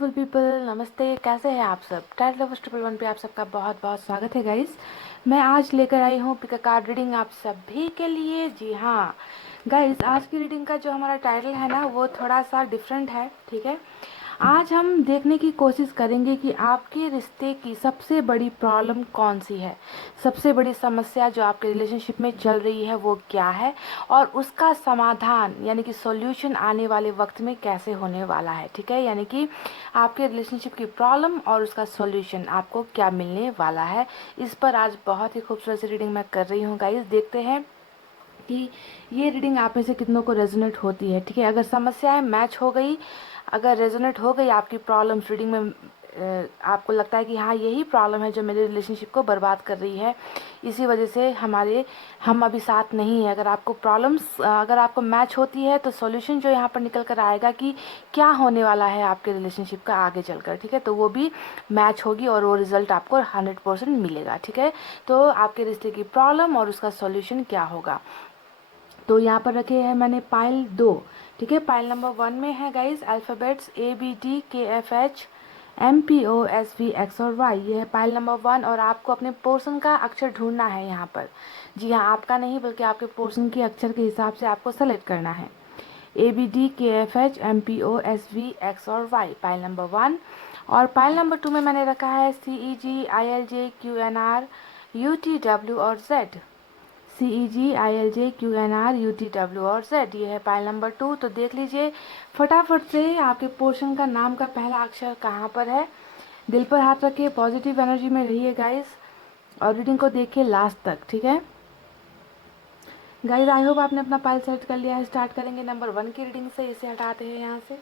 Beautiful people, नमस्ते। कैसे हैं आप सब? टाइटल लवर्स 111 पे आप सबका बहुत बहुत स्वागत है गाइस। मैं आज लेकर आई हूँ पिक अ कार्ड रीडिंग आप सभी के लिए। जी हाँ गाइस, आज की रीडिंग का जो हमारा टाइटल है ना, वो थोड़ा सा डिफरेंट है। ठीक है, आज हम देखने की कोशिश करेंगे कि आपके रिश्ते की सबसे बड़ी प्रॉब्लम कौन सी है, सबसे बड़ी समस्या जो आपके रिलेशनशिप में चल रही है वो क्या है, और उसका समाधान यानी कि सॉल्यूशन आने वाले वक्त में कैसे होने वाला है। ठीक है, यानी कि आपके रिलेशनशिप की प्रॉब्लम और उसका सॉल्यूशन आपको क्या मिलने वाला है, इस पर आज बहुत ही खूबसूरत सी रीडिंग मैं कर रही हूँ गाइस। देखते हैं कि ये रीडिंग आप में से कितनों को रेजोनेट होती है। ठीक है, अगर समस्याएं मैच हो गई, अगर रेजोनेट हो गई आपकी प्रॉब्लम्स रीडिंग में, आपको लगता है कि हाँ यही प्रॉब्लम है जो मेरे रिलेशनशिप को बर्बाद कर रही है, इसी वजह से हम अभी साथ नहीं है, अगर आपको प्रॉब्लम्स अगर आपको मैच होती है तो सॉल्यूशन जो यहाँ पर निकल कर आएगा कि क्या होने वाला है आपके रिलेशनशिप का आगे चलकर, ठीक है, तो वो भी मैच होगी और वो रिजल्ट आपको 100% मिलेगा। ठीक है, तो आपके रिश्ते की प्रॉब्लम और उसका सॉल्यूशन क्या होगा। तो यहाँ पर रखे हैं मैंने पाइल 2। ठीक है, पाइल नंबर 1 में है गाइस अल्फ़ाबेट्स ABDKFHMPOSVX और Y। ये है पाइल नंबर 1 और आपको अपने पोर्शन का अक्षर ढूंढना है यहाँ पर। जी हाँ, आपका नहीं बल्कि आपके पोर्शन के अक्षर के हिसाब से आपको सेलेक्ट करना है। ABDKFHMPOSVX और Y पाइल नंबर 1। और पाइल नंबर 2 में मैंने रखा है CEGILJQNR UTW और Z। CEGILJQNRUTW और Z, ये है पाइल नंबर 2। तो देख लीजिए फटाफट से आपके पोर्शन का नाम का पहला अक्षर कहाँ पर है। दिल पर हाथ रखिए, पॉजिटिव एनर्जी में रहिए गाइस, और रीडिंग को देखिए लास्ट तक। ठीक है गाइस, आई होप आपने अपना पाइल सेलेक्ट कर लिया है। स्टार्ट करेंगे नंबर 1 की रीडिंग से। इसे हटाते हैं यहाँ से।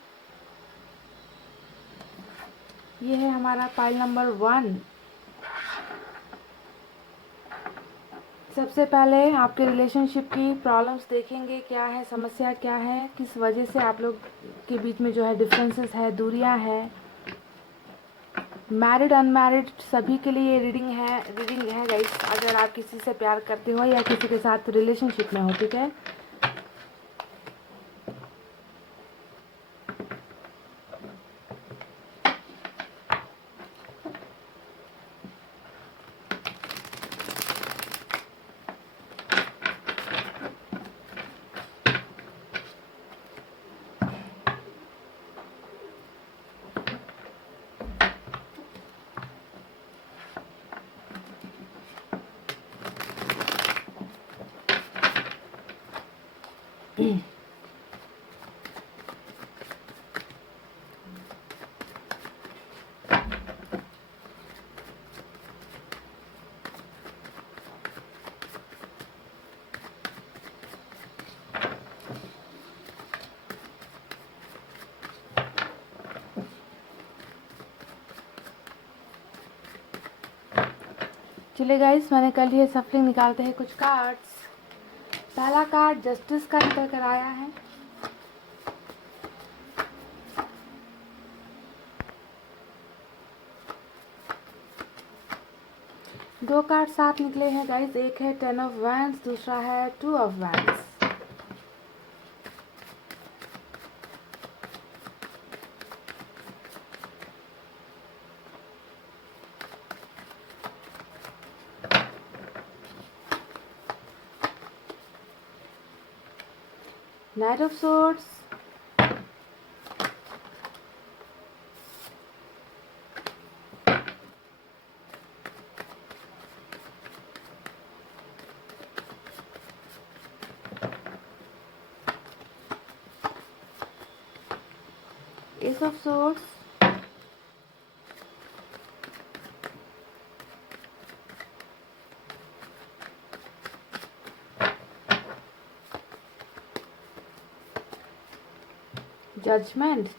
ये है हमारा पाइल नंबर 1। सबसे पहले आपके रिलेशनशिप की प्रॉब्लम्स देखेंगे, क्या है समस्या, क्या है, किस वजह से आप लोग के बीच में जो है डिफरेंसेस है, दूरियां हैं। मैरिड अनमैरिड सभी के लिए ये रीडिंग है गाइस, अगर आप किसी से प्यार करते हो या किसी के साथ रिलेशनशिप में हो। ठीक है, चलिए गाइस, मैंने कर लिए सफलिंग। निकालते हैं कुछ कार्ड्स। पहला कार्ड जस्टिस का निकल कर आया है। दो कार्ड साथ निकले हैं गाइस, एक है 10 ऑफ वैंड्स, दूसरा है 2 of wands. Knight of swords, ace of swords,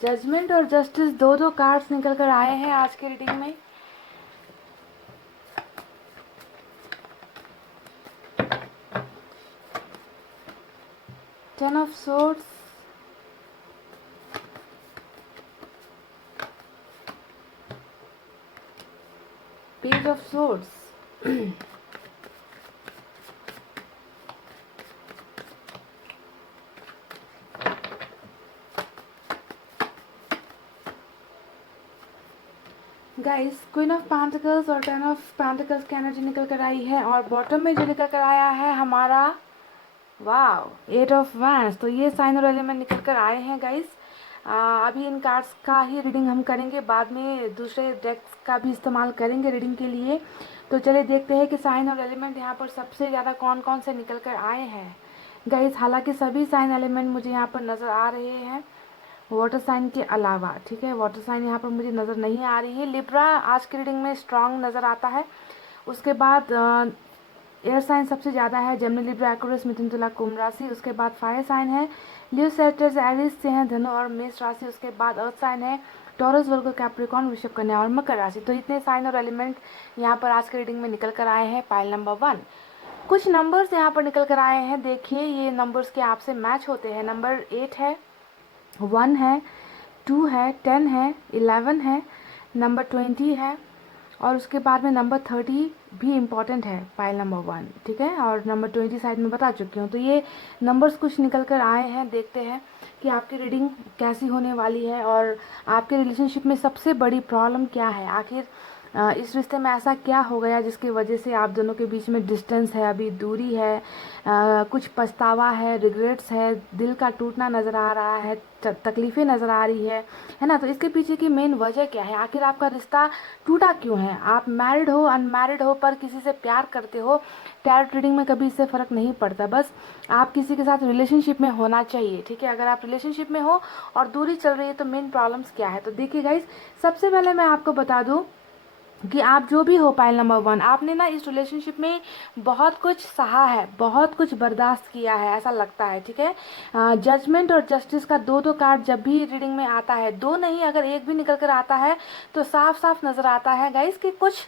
judgement और जस्टिस, दो कार्ड्स निकल कर आए हैं आज के रीडिंग में। Ten of swords, page of swords, guys queen of pentacles और टेन ऑफ पेंटिकल्स की एनर्जी निकल कर आई है और बॉटम में जो निकल कर आया है हमारा वाओ एट ऑफ वैंड्स। तो ये साइन और एलिमेंट निकल कर आए हैं गाइस। अभी इन कार्ड्स का ही रीडिंग हम करेंगे, बाद में दूसरे डेक्स का भी इस्तेमाल करेंगे रीडिंग के लिए। तो चलिए देखते हैं कि साइन और एलिमेंट यहाँ पर सबसे ज़्यादा कौन कौन से निकल कर आए हैं गाइस। हालांकि सभी साइन एलिमेंट मुझे यहाँ पर नज़र आ रहे हैं वाटर साइन के अलावा, ठीक है। वाटर साइन यहाँ पर मुझे नज़र नहीं आ रही है। लिब्रा आज की रीडिंग में स्ट्रांग नज़र आता है। उसके बाद एयर साइन सबसे ज़्यादा है, जेमिनी, लिब्रा, एक्वेरियस, मिथुन, तुला, कुंभ राशि। उसके बाद फायर साइन है लियो, सेजिटेरियस, एरीज से हैं धनु और मेष राशि। उसके बाद अर्थ साइन है टॉरस, वर्गो, कैप्रिकॉर्न, वृषभ, कन्या और मकर राशि। तो इतने साइन और एलिमेंट यहाँ पर आज के रीडिंग में निकल कर आए हैं। पाइल नंबर 1 कुछ नंबर्स यहाँ पर निकल कर आए हैं। देखिए ये नंबर्स के आपसे मैच होते हैं। नंबर 8 है, 1 है, 2 है, 10 है, 11 है, नंबर 20 है और उसके बाद में नंबर 30 भी इम्पॉर्टेंट है पाइल नंबर 1, ठीक है। और नंबर 20 साइड में बता चुकी हूँ। तो ये नंबर्स कुछ निकल कर आए हैं। देखते हैं कि आपकी रीडिंग कैसी होने वाली है और आपके रिलेशनशिप में सबसे बड़ी प्रॉब्लम क्या है। आखिर इस रिश्ते में ऐसा क्या हो गया जिसकी वजह से आप दोनों के बीच में डिस्टेंस है, अभी दूरी है, कुछ पछतावा है, रिग्रेट्स है, दिल का टूटना नज़र आ रहा है, तकलीफ़ें नज़र आ रही है ना। तो इसके पीछे की मेन वजह क्या है, आखिर आपका रिश्ता टूटा क्यों है। आप मैरिड हो, अनमैरिड हो, पर किसी से प्यार करते हो, टैरोट रीडिंग में कभी इससे फ़र्क नहीं पड़ता। बस आप किसी के साथ रिलेशनशिप में होना चाहिए, ठीक है। अगर आप रिलेशनशिप में हो और दूरी चल रही है तो मेन प्रॉब्लम्स क्या है। तो देखिए गाइज, सबसे पहले मैं आपको बता दूँ कि आप जो भी हो पाइल नंबर 1, आपने ना इस रिलेशनशिप में बहुत कुछ सहा है, बहुत कुछ बर्दाश्त किया है, ऐसा लगता है, ठीक है। जजमेंट और जस्टिस का दो दो कार्ड जब भी रीडिंग में आता है, दो नहीं अगर एक भी निकल कर आता है तो साफ साफ नज़र आता है गाइस कि कुछ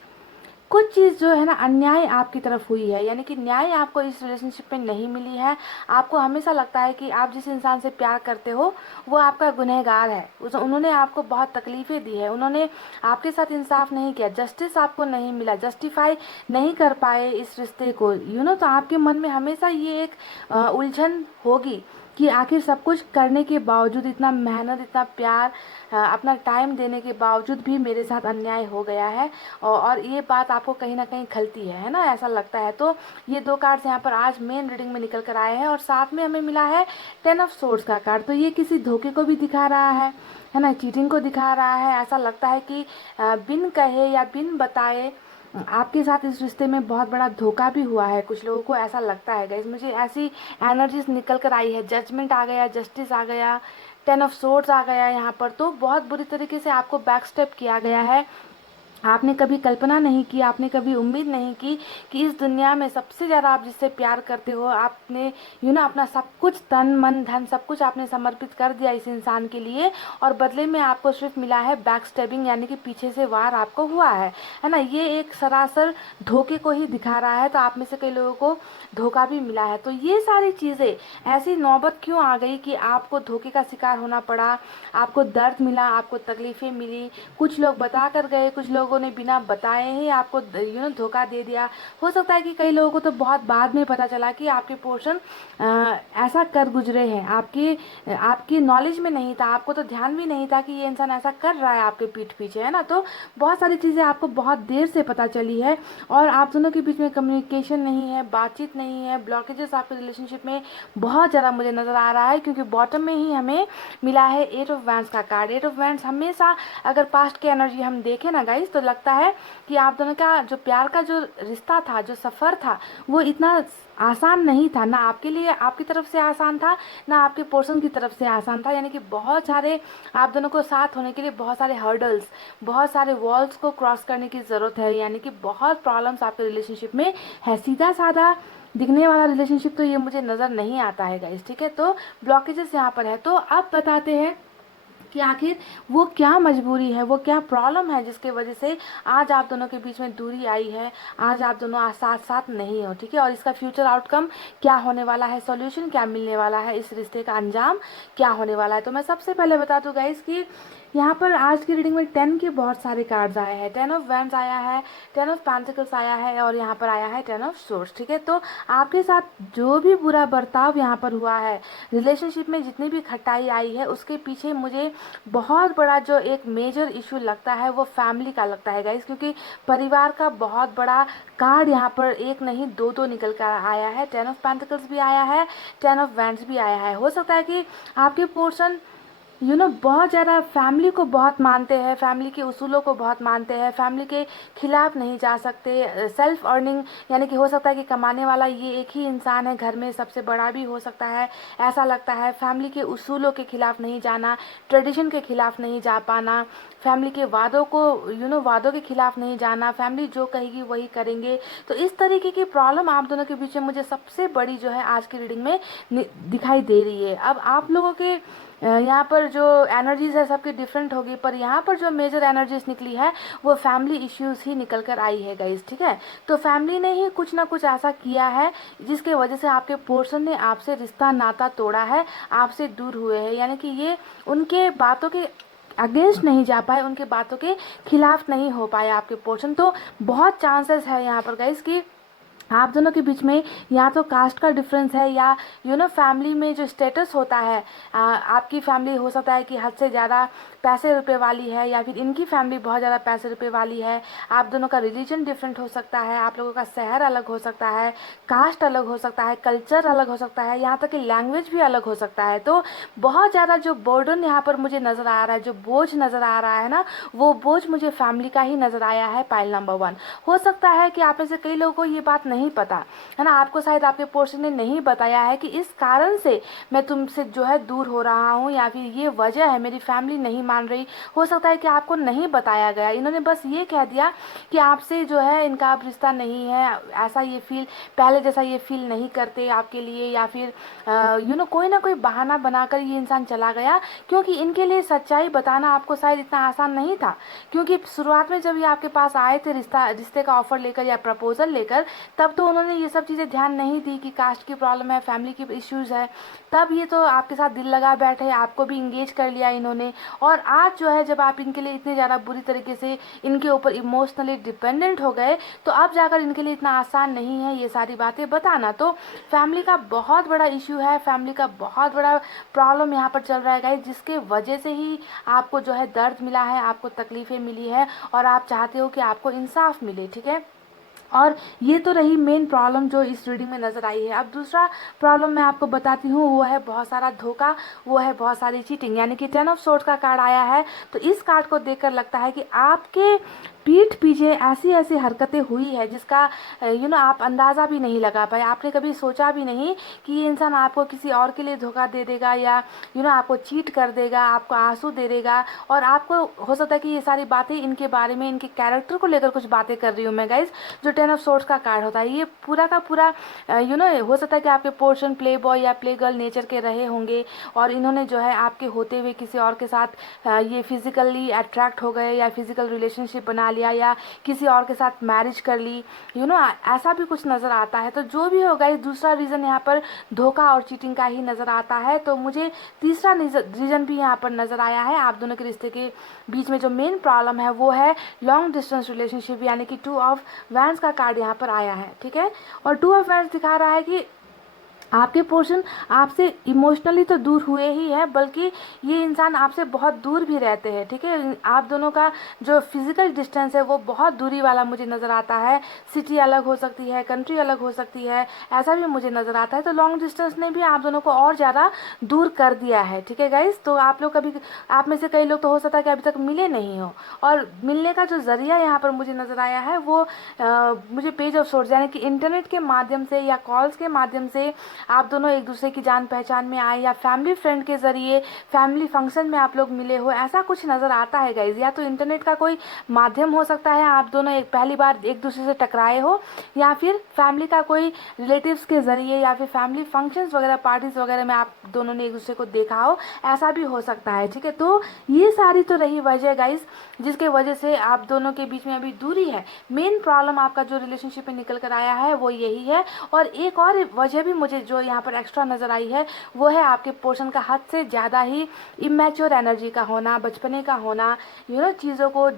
कुछ चीज़ जो है ना अन्याय आपकी तरफ हुई है, यानी कि न्याय आपको इस रिलेशनशिप में नहीं मिली है। आपको हमेशा लगता है कि आप जिस इंसान से प्यार करते हो वो आपका गुनहगार है, उन्होंने आपको बहुत तकलीफ़ें दी है, उन्होंने आपके साथ इंसाफ नहीं किया, जस्टिस आपको नहीं मिला, जस्टिफाई नहीं कर पाए इस रिश्ते को, तो आपके मन में हमेशा ये एक उलझन होगी कि आखिर सब कुछ करने के बावजूद, इतना मेहनत, इतना प्यार, अपना टाइम देने के बावजूद भी मेरे साथ अन्याय हो गया है। और ये बात आपको कहीं ना कहीं खलती है ना, ऐसा लगता है। तो ये दो कार्ड्स यहाँ पर आज मेन रीडिंग में निकल कर आए हैं और साथ में हमें मिला है 10 ऑफ सोर्ड्स का कार्ड। तो ये किसी धोखे को भी दिखा रहा है ना, चीटिंग को दिखा रहा है। ऐसा लगता है कि बिन कहे या बिन बताए आपके साथ इस रिश्ते में बहुत बड़ा धोखा भी हुआ है, कुछ लोगों को ऐसा लगता है गाइस। मुझे ऐसी एनर्जीज निकल कर आई है, जजमेंट आ गया, जस्टिस आ गया, 10 ऑफ सोर्ड्स आ गया यहाँ पर। तो बहुत बुरी तरीके से आपको बैक स्टेप किया गया है। आपने कभी कल्पना नहीं की, आपने कभी उम्मीद नहीं की कि इस दुनिया में सबसे ज़्यादा आप जिससे प्यार करते हो, आपने अपना सब कुछ, तन मन धन सब कुछ आपने समर्पित कर दिया इस इंसान के लिए और बदले में आपको सिर्फ मिला है बैक स्टेबिंग, यानी कि पीछे से वार आपको हुआ है ना। ये एक सरासर धोखे को ही दिखा रहा है। तो आप में से कई लोगों को धोखा भी मिला है। तो ये सारी चीज़ें, ऐसी नौबत क्यों आ गई कि आपको धोखे का शिकार होना पड़ा, आपको दर्द मिला, आपको तकलीफ़ें मिली, कुछ लोग बता कर गए, कुछ लोगों ने बिना बताए ही आपको धोखा दे दिया। हो सकता है कि कई लोगों को तो बहुत बाद में पता चला कि आपके पोर्शन ऐसा कर गुजरे हैं, आपकी नॉलेज में नहीं था, आपको तो ध्यान भी नहीं था कि ये इंसान ऐसा कर रहा है आपके पीठ पीछे, है ना। तो बहुत सारी चीज़ें आपको बहुत देर से पता चली है और आप दोनों के बीच में कम्युनिकेशन नहीं है, बातचीत नहीं है, ब्लॉकेजेस आपके रिलेशनशिप में बहुत ज़्यादा मुझे नज़र आ रहा है। क्योंकि बॉटम में ही हमें मिला है 8 ऑफ वैंड्स का कार्ड। 8 ऑफ वैंड्स हमेशा, अगर पास्ट की एनर्जी हम देखें ना गाइस, तो लगता है कि आप दोनों का जो प्यार का जो रिश्ता था, जो सफ़र था, वो इतना आसान नहीं था, ना आपके लिए, आपकी तरफ से आसान था, ना आपके पोर्शन की तरफ से आसान था। यानी कि बहुत सारे, आप दोनों को साथ होने के लिए बहुत सारे हर्डल्स, बहुत सारे वॉल्स को क्रॉस करने की ज़रूरत है। यानी कि बहुत प्रॉब्लम्स आपके रिलेशनशिप में है। सीधा साधा दिखने वाला रिलेशनशिप तो ये मुझे नज़र नहीं आता है गाइस, ठीक है। तो ब्लॉकेजेस यहाँ पर है। तो अब बताते हैं कि आखिर वो क्या मजबूरी है, वो क्या प्रॉब्लम है जिसके वजह से आज आप दोनों के बीच में दूरी आई है, आज आप दोनों आज साथ साथ नहीं हो, ठीक है। और इसका फ्यूचर आउटकम क्या होने वाला है, सॉल्यूशन क्या मिलने वाला है, इस रिश्ते का अंजाम क्या होने वाला है। तो मैं सबसे पहले बता दूं गाइस कि यहाँ पर आज की रीडिंग में 10 के बहुत सारे कार्ड्स आए हैं। 10 ऑफ वैंड्स आया है, 10 ऑफ पेंटिकल्स आया है और यहाँ पर आया है 10 ऑफ सोर्ड्स। ठीक है, तो आपके साथ जो भी बुरा बर्ताव यहाँ पर हुआ है, रिलेशनशिप में जितनी भी खटाई आई है, उसके पीछे मुझे बहुत बड़ा जो एक मेजर इशू लगता है वो फैमिली का लगता है गाइस, क्योंकि परिवार का बहुत बड़ा कार्ड यहाँ पर एक नहीं दो दो निकल कर आया है। 10 ऑफ पेंटिकल्स भी आया है, 10 ऑफ वैंड्स भी आया है। हो सकता है कि आपके पोर्शन बहुत ज़्यादा फैमिली को बहुत मानते हैं, फैमिली के उसूलों को बहुत मानते हैं, फैमिली के खिलाफ नहीं जा सकते। सेल्फ अर्निंग यानी कि हो सकता है कि कमाने वाला ये एक ही इंसान है, घर में सबसे बड़ा भी हो सकता है, ऐसा लगता है। फैमिली के उसूलों के खिलाफ नहीं जाना, ट्रेडिशन के खिलाफ नहीं जा पाना, फैमिली के वादों को वादों के खिलाफ नहीं जाना, फैमिली जो कहेगी वही करेंगे। तो इस तरीके की प्रॉब्लम आप दोनों के बीच में मुझे सबसे बड़ी जो है आज की रीडिंग में दिखाई दे रही है। अब आप लोगों के यहाँ पर जो एनर्जीज है सबकी डिफरेंट होगी, पर यहाँ पर जो मेजर एनर्जीज निकली है वो फैमिली इश्यूज ही निकल कर आई है गाइस। ठीक है, तो फैमिली ने ही कुछ ना कुछ ऐसा किया है जिसके वजह से आपके पोर्शन ने आपसे रिश्ता नाता तोड़ा है, आपसे दूर हुए हैं। यानी कि ये उनके बातों के अगेंस्ट नहीं जा पाए, उनके बातों के खिलाफ नहीं हो पाए आपके पोर्शन। तो बहुत चांसेस है यहाँ पर गाइस कि आप दोनों के बीच में या तो कास्ट का डिफरेंस है या फैमिली में जो स्टेटस होता है, आपकी फैमिली हो सकता है कि हद से ज़्यादा पैसे रुपए वाली है या फिर इनकी फैमिली बहुत ज़्यादा पैसे रुपए वाली है। आप दोनों का रिलीजन डिफरेंट हो सकता है, आप लोगों का शहर अलग हो सकता है, कास्ट अलग हो सकता है, कल्चर अलग हो सकता है, यहाँ तक कि लैंग्वेज भी अलग हो सकता है। तो बहुत ज़्यादा जो बर्डन यहाँ पर मुझे नज़र आ रहा है, जो बोझ नज़र आ रहा है ना, वो बोझ मुझे फैमिली का ही नज़र आया है। Pile number 1। हो सकता है कि आप में से कई लोगों को ये बात नहीं पता है ना, आपको शायद आपके पोर्शन ने नहीं बताया है कि इस कारण से मैं तुमसे जो है दूर हो रहा हूँ या फिर ये वजह है, मेरी फैमिली नहीं मान रही। हो सकता है कि आपको नहीं बताया गया, इन्होंने बस ये कह दिया कि आपसे जो है इनका अब रिश्ता नहीं है, ऐसा ये फील पहले जैसा ये फील नहीं करते आपके लिए, या फिर कोई ना कोई बहाना बनाकर ये इंसान चला गया, क्योंकि इनके लिए सच्चाई बताना आपको शायद इतना आसान नहीं था। क्योंकि शुरुआत में जब ये आपके पास आए थे रिश्ते का ऑफर लेकर या प्रपोजल लेकर, तब तो उन्होंने ये सब चीज़ें ध्यान नहीं दी कि कास्ट की प्रॉब्लम है, फैमिली की इश्यूज है। तब ये तो आपके साथ दिल लगा बैठे, आपको भी इंगेज कर लिया इन्होंने। और आज जो है जब आप इनके लिए इतने ज़्यादा बुरी तरीके से इनके ऊपर इमोशनली डिपेंडेंट हो गए, तो अब जाकर इनके लिए इतना आसान नहीं है ये सारी बातें बताना। तो फैमिली का बहुत बड़ा इश्यू है, फैमिली का बहुत बड़ा प्रॉब्लम यहाँ पर चल रहा है गाइस, जिसके वजह से ही आपको जो है दर्द मिला है, आपको तकलीफें मिली है और आप चाहते हो कि आपको इंसाफ मिले। ठीक है, और ये तो रही मेन प्रॉब्लम जो इस रीडिंग में नज़र आई है। अब दूसरा प्रॉब्लम मैं आपको बताती हूँ, वो है बहुत सारा धोखा, वो है बहुत सारी चीटिंग। यानी कि 10 ऑफ सोर्ड्स का कार्ड आया है, तो इस कार्ड को देखकर लगता है कि आपके पीठ पीछे ऐसी ऐसी हरकतें हुई है जिसका आप अंदाज़ा भी नहीं लगा पाए। आपने कभी सोचा भी नहीं कि ये इंसान आपको किसी और के लिए धोखा दे देगा या आपको चीट कर देगा, आपको आंसू दे देगा। और आपको हो सकता है कि ये सारी बातें इनके बारे में, इनके कैरेक्टर को लेकर कुछ बातें कर रही हूँ मैं गाइज। जो 10 ऑफ सोर्ड्स का कार्ड होता है, ये पूरा का पूरा हो सकता है कि आपके पोर्शन प्ले बॉय या प्ले गर्ल नेचर के रहे होंगे और इन्होंने जो है आपके होते हुए किसी और के साथ ये फिजिकली अट्रैक्ट हो गए या फिजिकल रिलेशनशिप बना लिया या किसी और के साथ मैरिज कर ली, ऐसा भी कुछ नज़र आता है। तो जो भी होगा, दूसरा रीज़न यहाँ पर धोखा और चीटिंग का ही नज़र आता है। तो मुझे तीसरा रीज़न भी यहाँ पर नज़र आया है। आप दोनों के रिश्ते के बीच में जो मेन प्रॉब्लम है वो है लॉन्ग डिस्टेंस रिलेशनशिप, यानी कि 2 ऑफ वैंड्स का कार्ड यहाँ पर आया है। ठीक है, और 2 ऑफ वैंड्स दिखा रहा है कि आपके पोर्शन आपसे इमोशनली तो दूर हुए ही है, बल्कि ये इंसान आपसे बहुत दूर भी रहते हैं। ठीक है, आप दोनों का जो फिजिकल डिस्टेंस है वो बहुत दूरी वाला मुझे नज़र आता है। सिटी अलग हो सकती है, कंट्री अलग हो सकती है, ऐसा भी मुझे नज़र आता है। तो लॉन्ग डिस्टेंस ने भी आप दोनों को और ज़्यादा दूर कर दिया है। ठीक है गाइस, तो आप लोग कभी, आप में से कई लोग तो हो सकता है कि अभी तक मिले नहीं हो, और मिलने का जो ज़रिया यहाँ पर मुझे नज़र आया है वो मुझे पेज ऑफ सोर्स यानी कि इंटरनेट के माध्यम से या कॉल्स के माध्यम से आप दोनों एक दूसरे की जान पहचान में आए, या फैमिली फ्रेंड के जरिए फैमिली फंक्शन में आप लोग मिले हो, ऐसा कुछ नज़र आता है गाइज। या तो इंटरनेट का कोई माध्यम हो सकता है, आप दोनों पहली बार एक दूसरे से टकराए हो, या फिर फैमिली का कोई रिलेटिव्स के जरिए, या फिर फैमिली फंक्शंस वगैरह, पार्टीज वगैरह में आप दोनों ने एक दूसरे को देखा हो, ऐसा भी हो सकता है। ठीक है, तो ये सारी तो रही वजह गाइज जिसके वजह से आप दोनों के बीच में अभी दूरी है। मेन प्रॉब्लम आपका जो रिलेशनशिप में निकल कर आया है वो यही है। और एक और वजह भी मुझे जो यहाँ पर एक्स्ट्रा नज़र आई है वो है आपके पोर्शन का हद से ज़्यादा ही इमेच्योर एनर्जी का होना, बचपने का होना, चीज़ों को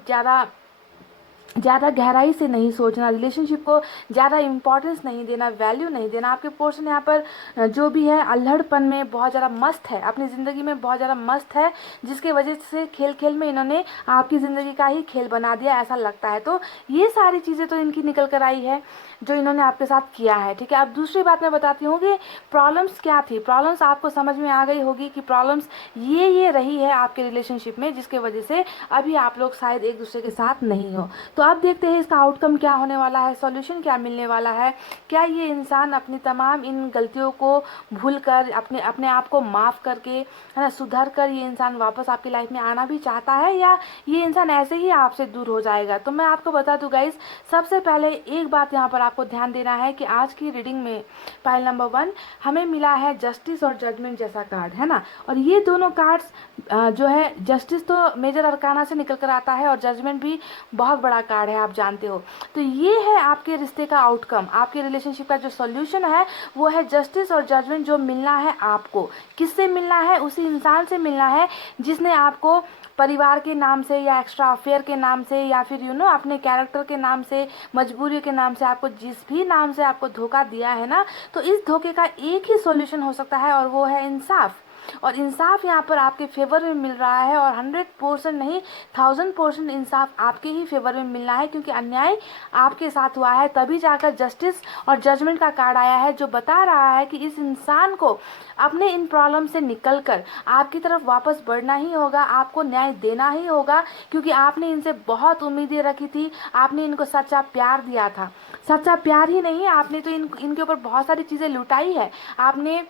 ज़्यादा गहराई से नहीं सोचना, रिलेशनशिप को ज़्यादा इम्पोर्टेंस नहीं देना, वैल्यू नहीं देना। आपके पोर्शन यहाँ पर जो भी है अल्हड़पन में बहुत ज़्यादा मस्त है, अपनी ज़िंदगी में बहुत ज़्यादा मस्त है, जिसके वजह से खेल खेल में इन्होंने आपकी ज़िंदगी का ही खेल बना दिया, ऐसा लगता है। तो ये सारी चीज़ें तो इनकी निकल कर आई है जो इन्होंने आपके साथ किया है, ठीक है। अब दूसरी बात मैं बताती हूँ कि प्रॉब्लम्स क्या थी। प्रॉब्लम्स आपको समझ में आ गई होगी कि प्रॉब्लम्स ये रही है आपके रिलेशनशिप में, जिसके वजह से अभी आप लोग शायद एक दूसरे के साथ नहीं हो। तो अब देखते हैं इसका आउटकम क्या होने वाला है, सॉल्यूशन क्या मिलने वाला है। क्या ये इंसान अपनी तमाम इन गलतियों को भूल कर अपने आप को माफ़ करके, है ना, सुधर कर ये इंसान वापस आपकी लाइफ में आना भी चाहता है, या ये इंसान ऐसे ही आपसे दूर हो जाएगा। तो मैं आपको बता दूं गाइज, सबसे पहले एक बात यहाँ पर आपको ध्यान देना है कि आज की रीडिंग में पाइल नंबर 1 हमें मिला है जस्टिस और जजमेंट जैसा कार्ड, है ना। और ये दोनों कार्ड्स जो है, जस्टिस तो मेजर अरकाना से निकल कर आता है और जजमेंट भी बहुत बड़ा कार्ड है, आप जानते हो। तो ये है आपके रिश्ते का आउटकम, आपके रिलेशनशिप का जो सॉल्यूशन है वो है जस्टिस और जजमेंट। जो मिलना है आपको, किससे मिलना है? उसी इंसान से मिलना है जिसने आपको परिवार के नाम से या एक्स्ट्रा अफेयर के नाम से या फिर अपने कैरेक्टर के नाम से, मजबूरी के नाम से, आपको जिस भी नाम से आपको धोखा दिया है ना, तो इस धोखे का एक ही सॉल्यूशन हो सकता है और वो है इंसाफ। और इंसाफ यहाँ पर आपके फेवर में मिल रहा है और 100% नहीं 1000% इंसाफ आपके ही फेवर में मिलना है, क्योंकि अन्याय आपके साथ हुआ है। तभी जाकर जस्टिस और जजमेंट का कार्ड आया है जो बता रहा है कि इस इंसान को अपने इन प्रॉब्लम से निकलकर आपकी तरफ वापस बढ़ना ही होगा, आपको न्याय देना ही होगा, क्योंकि आपने इनसे बहुत उम्मीदें रखी थी, आपने इनको सच्चा प्यार दिया था। सच्चा प्यार ही नहीं, आपने तो इनके ऊपर बहुत सारी चीज़ें लुटाई है, आपने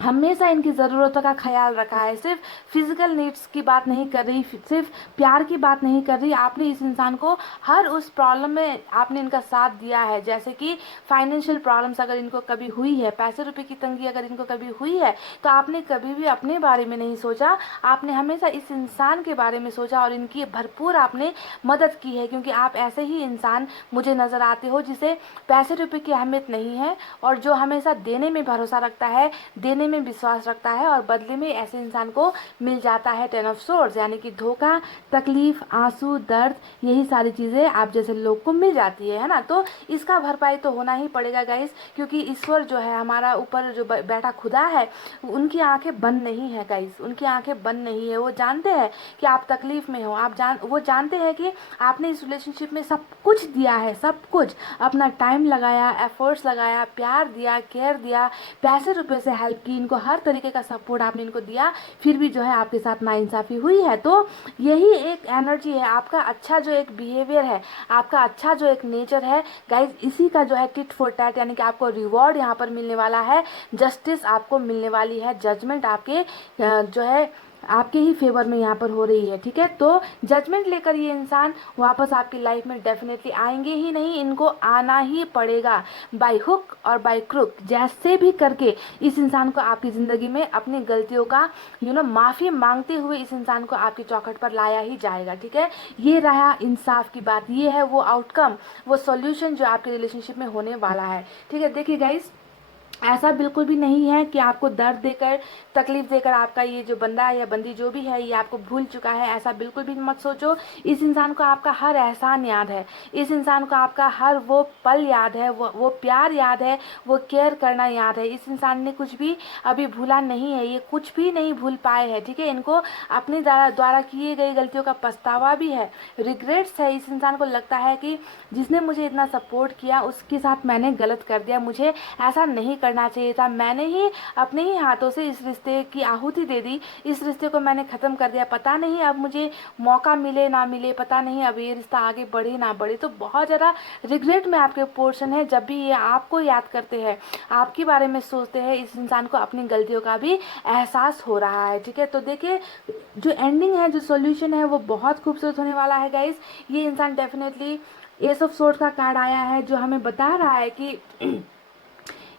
हमेशा इनकी ज़रूरतों का ख्याल रखा है। सिर्फ फिजिकल नीड्स की बात नहीं कर रही, सिर्फ प्यार की बात नहीं कर रही, आपने इस इंसान को हर उस प्रॉब्लम में आपने इनका साथ दिया है। जैसे कि फाइनेंशियल प्रॉब्लम्स अगर इनको कभी हुई है, पैसे रुपए की तंगी अगर इनको कभी हुई है, तो आपने कभी भी अपने बारे में नहीं सोचा, आपने हमेशा इस इंसान के बारे में सोचा और इनकी भरपूर आपने मदद की है। क्योंकि आप ऐसे ही इंसान मुझे नज़र आते हो जिसे पैसे रुपए की अहमियत नहीं है और जो हमेशा देने में भरोसा रखता है, देने में विश्वास रखता है, और बदले में ऐसे इंसान को मिल जाता है 10 ऑफ सोर्ड्स, यानी कि धोखा, तकलीफ, आंसू, दर्द, यही सारी चीज़ें आप जैसे लोग को मिल जाती है ना। तो इसका भरपाई तो होना ही पड़ेगा गाइस, क्योंकि ईश्वर जो है, हमारा ऊपर जो बैठा खुदा है, उनकी आंखें बंद नहीं है गाइस, उनकी आंखें बंद नहीं है। वो जानते हैं कि आप तकलीफ में हो, वो जानते हैं कि आपने इस रिलेशनशिप में सब कुछ दिया है, सब कुछ अपना टाइम लगाया, एफर्ट्स लगाया, प्यार दिया, केयर दिया, पैसे रुपए से हेल्प की, इनको हर तरीके का सपोर्ट आपने इनको दिया, फिर भी जो है आपके साथ नाइंसाफ़ी हुई है। तो यही एक एनर्जी है, आपका अच्छा जो एक बिहेवियर है, आपका अच्छा जो एक नेचर है गाइज, इसी का जो है टिट फॉर टैट, यानी कि आपको रिवॉर्ड यहाँ पर मिलने वाला है, जस्टिस आपको मिलने वाली है, जजमेंट आपके जो है आपके ही फेवर में यहाँ पर हो रही है, ठीक है। तो जजमेंट लेकर ये इंसान वापस आपकी लाइफ में डेफिनेटली आएंगे ही नहीं, इनको आना ही पड़ेगा, बाय हुक और बाय क्रुक, जैसे भी करके इस इंसान को आपकी ज़िंदगी में अपनी गलतियों का माफ़ी मांगते हुए इस इंसान को आपकी चौखट पर लाया ही जाएगा, ठीक है। ये रहा इंसाफ की बात, ये है वो आउटकम, वो सॉल्यूशन जो आपके रिलेशनशिप में होने वाला है, ठीक है। देखिए गाइस, ऐसा बिल्कुल भी नहीं है कि आपको दर्द देकर, तकलीफ देकर आपका ये जो बंदा या बंदी जो भी है ये आपको भूल चुका है, ऐसा बिल्कुल भी मत सोचो। इस इंसान को आपका हर एहसान याद है, इस इंसान को आपका हर वो पल याद है, वो प्यार याद है, वो केयर करना याद है। इस इंसान ने कुछ भी अभी भूला नहीं है, ये कुछ भी नहीं भूल पाए हैं, ठीक है। इनको अपनी द्वारा किए गई गलतियों का पछतावा भी है, रिग्रेट्स है। इस इंसान को लगता है कि जिसने मुझे इतना सपोर्ट किया उसके साथ मैंने गलत कर दिया, मुझे ऐसा नहीं करना चाहिए था, मैंने ही अपने ही हाथों से इस रिश्ते की आहुति दे दी, इस रिश्ते को मैंने ख़त्म कर दिया, पता नहीं अब मुझे मौका मिले ना मिले, पता नहीं अब ये रिश्ता आगे बढ़े ना बढ़े। तो बहुत ज़्यादा रिग्रेट में आपके पोर्शन है। जब भी ये आपको याद करते हैं, आपके बारे में सोचते हैं, इस इंसान को अपनी गलतियों का भी एहसास हो रहा है, ठीक है। तो देखिए, जो एंडिंग है, जो सोल्यूशन है, वो बहुत खूबसूरत होने वाला है गाइज। ये इंसान डेफिनेटली एस ऑफ सोर्ड्स का कार्ड आया है जो हमें बता रहा है कि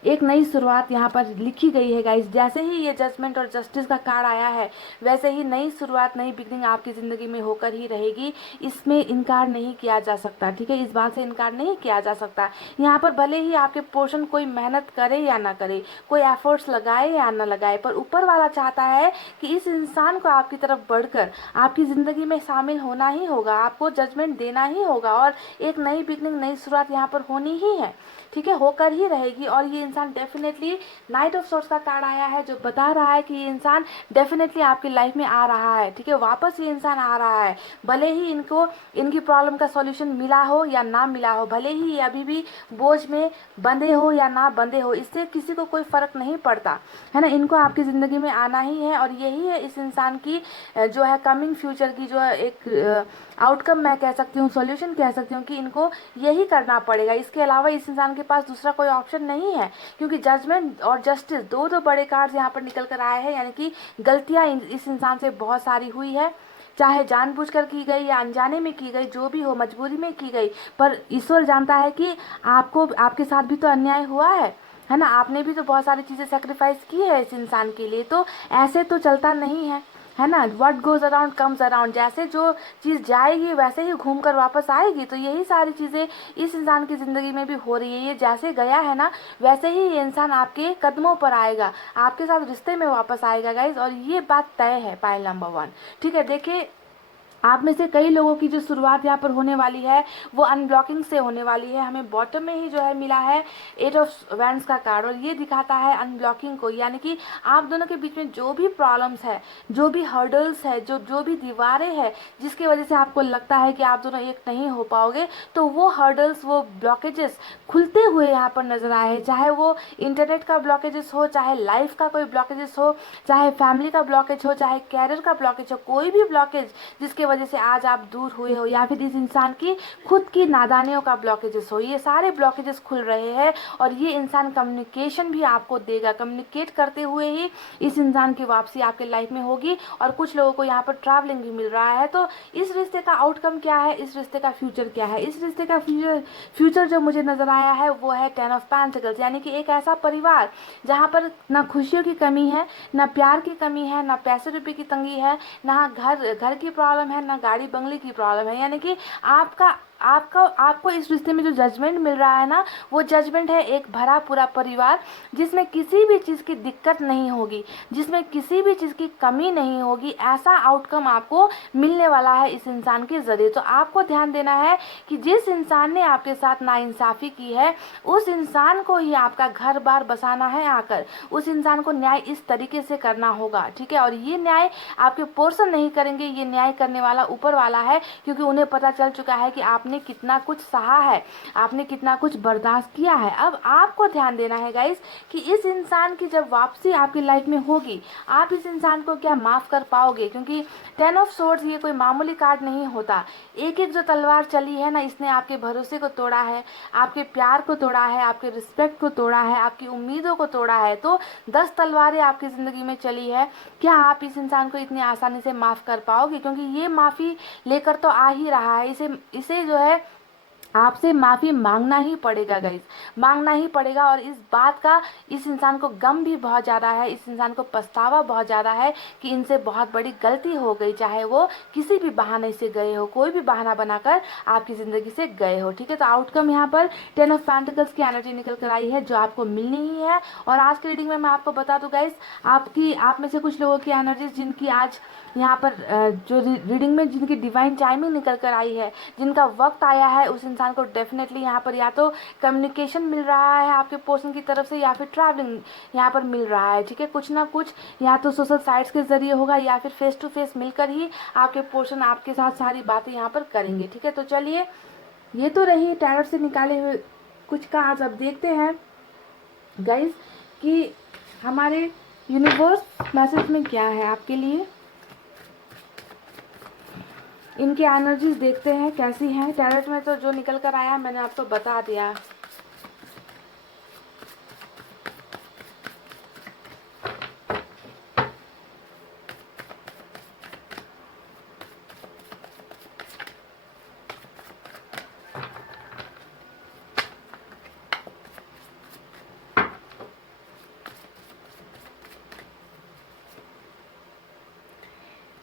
एक नई शुरुआत यहाँ पर लिखी गई है गाइस। जैसे ही ये जजमेंट और जस्टिस का कार्ड आया है, वैसे ही नई शुरुआत, नई बिगनिंग आपकी ज़िंदगी में होकर ही रहेगी। इसमें इनकार नहीं किया जा सकता, ठीक है, इस बात से इनकार नहीं किया जा सकता। यहाँ पर भले ही आपके पोर्शन कोई मेहनत करे या ना करे, कोई एफर्ट्स लगाए या ना लगाए, पर ऊपर वाला चाहता है कि इस इंसान को आपकी तरफ बढ़कर आपकी ज़िंदगी में शामिल होना ही होगा, आपको जजमेंट देना ही होगा, और एक नई बिगनिंग, नई शुरुआत यहाँ पर होनी ही है, ठीक है, होकर ही रहेगी। और ये इंसान डेफिनेटली, नाइट ऑफ सोर्स का कार्ड आया है जो बता रहा है कि ये इंसान डेफिनेटली आपकी लाइफ में आ रहा है, ठीक है, वापस ये इंसान आ रहा है। भले ही इनको इनकी प्रॉब्लम का सॉल्यूशन मिला हो या ना मिला हो, भले ही ये अभी भी बोझ में बंधे हो या ना बंधे हो, इससे किसी को कोई फर्क नहीं पड़ता, है ना। इनको आपकी ज़िंदगी में आना ही है, और यही है इस इंसान की जो है कमिंग फ्यूचर की जो है एक आउटकम मैं कह सकती हूँ, सॉल्यूशन कह सकती हूँ कि इनको यही करना पड़ेगा। इसके अलावा इस इंसान के पास दूसरा कोई ऑप्शन नहीं है, क्योंकि जजमेंट और जस्टिस दो बड़े कार्ड्स यहाँ पर निकल कर आए हैं। यानी कि गलतियाँ इस इंसान से बहुत सारी हुई है, चाहे जानबूझकर की गई या अनजाने में की गई, जो भी हो, मजबूरी में की गई, पर ईश्वर जानता है कि आपको, आपके साथ भी तो अन्याय हुआ है ना। आपने भी तो बहुत सारी चीज़ें सेक्रीफाइस की है इस इंसान के लिए, तो ऐसे तो चलता नहीं है ना। What goes around comes around, जैसे जो चीज़ जाएगी वैसे ही घूम कर वापस आएगी। तो यही सारी चीज़ें इस इंसान की ज़िंदगी में भी हो रही है। ये जैसे गया है ना, वैसे ही ये इंसान आपके कदमों पर आएगा, आपके साथ रिश्ते में वापस आएगा गाइज, और ये बात तय है, पाइल नंबर 1, ठीक है। देखिए, आप में से कई लोगों की जो शुरुआत यहाँ पर होने वाली है वो अनब्लॉकिंग से होने वाली है। हमें बॉटम में ही जो है मिला है 8 ऑफ वैंड्स का कार्ड, और ये दिखाता है अनब्लॉकिंग को। यानी कि आप दोनों के बीच में जो भी प्रॉब्लम्स है, जो भी हर्डल्स है, जो भी दीवारें हैं जिसकी वजह से आपको लगता है कि आप दोनों एक नहीं हो पाओगे, तो वो हर्डल्स, वो ब्लॉकेजेस खुलते हुए यहाँ पर नजर आए हैं। चाहे वो इंटरनेट का ब्लॉकेजेस हो, चाहे लाइफ का कोई ब्लॉकेजेस हो, चाहे फैमिली का ब्लॉकेज हो, चाहे कैरियर का ब्लॉकेज हो, कोई भी ब्लॉकेज जिसके वजह से आज आप दूर हुए हो, या फिर इस इंसान की खुद की नादानियों का ब्लॉकेजेस हो, ये सारे ब्लॉकेजेस खुल रहे हैं। और ये इंसान कम्युनिकेशन भी आपको देगा, कम्युनिकेट करते हुए ही इस इंसान की वापसी आपके लाइफ में होगी। और कुछ लोगों को यहाँ पर ट्रैवलिंग भी मिल रहा है। तो इस रिश्ते का आउटकम क्या है, इस रिश्ते का फ्यूचर क्या है? इस रिश्ते का फ्यूचर जो मुझे नजर आया है वो है 10 ऑफ पेंटिकल्स, यानी कि एक ऐसा परिवार जहाँ पर ना खुशियों की कमी है, ना प्यार की कमी है, ना पैसे रुपए की तंगी है, ना घर की प्रॉब्लम है, ना गाड़ी बंगले की प्रॉब्लम है। यानी कि आपको इस रिश्ते में जो जजमेंट मिल रहा है ना, वो जजमेंट है एक भरा पूरा परिवार, जिसमें किसी भी चीज़ की दिक्कत नहीं होगी, जिसमें किसी भी चीज़ की कमी नहीं होगी। ऐसा आउटकम आपको मिलने वाला है इस इंसान के जरिए। तो आपको ध्यान देना है कि जिस इंसान ने आपके साथ नाइंसाफ़ी की है, उस इंसान को ही आपका घर बार बसाना है आकर, उस इंसान को न्याय इस तरीके से करना होगा, ठीक है। और ये न्याय आपके पोर्शन नहीं करेंगे, ये न्याय करने वाला ऊपर वाला है, क्योंकि उन्हें पता चल चुका है कि आपने कितना कुछ सहा है, आपने कितना कुछ बर्दाश्त किया है। अब आपको ध्यान देना है गाइस कि इस इंसान की जब वापसी आपकी लाइफ में होगी, आप इस इंसान को क्या माफ़ कर पाओगे? क्योंकि 10 ऑफ सोर्ड्स ये कोई मामूली कार्ड नहीं होता। एक एक जो तलवार चली है ना, इसने आपके भरोसे को तोड़ा है, आपके प्यार को तोड़ा है, आपके रिस्पेक्ट को तोड़ा है, आपकी उम्मीदों को तोड़ा है। तो 10 तलवारें आपकी ज़िंदगी में चली है, क्या आप इस इंसान को इतनी आसानी से माफ़ कर पाओगे? क्योंकि ये माफ़ी लेकर तो आ ही रहा है, इसे जो है आपसे माफ़ी मांगना ही पड़ेगा गाइस, मांगना ही पड़ेगा। और इस बात का इस इंसान को गम भी बहुत ज़्यादा है, इस इंसान को पछतावा बहुत ज़्यादा है कि इनसे बहुत बड़ी गलती हो गई, चाहे वो किसी भी बहाने से गए हो, कोई भी बहाना बनाकर आपकी ज़िंदगी से गए हो, ठीक है। तो आउटकम यहाँ पर 10 ऑफ पेंटिकल्स की एनर्जी निकल कर आई है, जो आपको मिलनी ही है। और आज की रीडिंग में मैं आपको बता दूँ गाइस, आप में से कुछ लोगों की एनर्जीज जिनकी आज यहाँ पर जो रीडिंग में जिनकी डिवाइन टाइमिंग निकल कर आई है, जिनका वक्त आया है, उस इंसान को डेफिनेटली यहाँ पर या तो कम्युनिकेशन मिल रहा है आपके पर्सन की तरफ से, या फिर ट्रैवलिंग यहाँ पर मिल रहा है, ठीक है। कुछ ना कुछ या तो सोशल साइट्स के जरिए होगा, या फिर फेस टू फेस मिलकर ही आपके पर्सन आपके साथ सारी बातें यहाँ पर करेंगे, ठीक है। तो चलिए, ये तो रही टैरो से निकाले हुए कुछ कार्ड्स। अब देखते हैं गाइस कि हमारे यूनिवर्स मैसेज में क्या है आपके लिए। इनकी एनर्जीज देखते हैं कैसी हैं। टैरोट में तो जो निकल कर आया मैंने आपको बता दिया।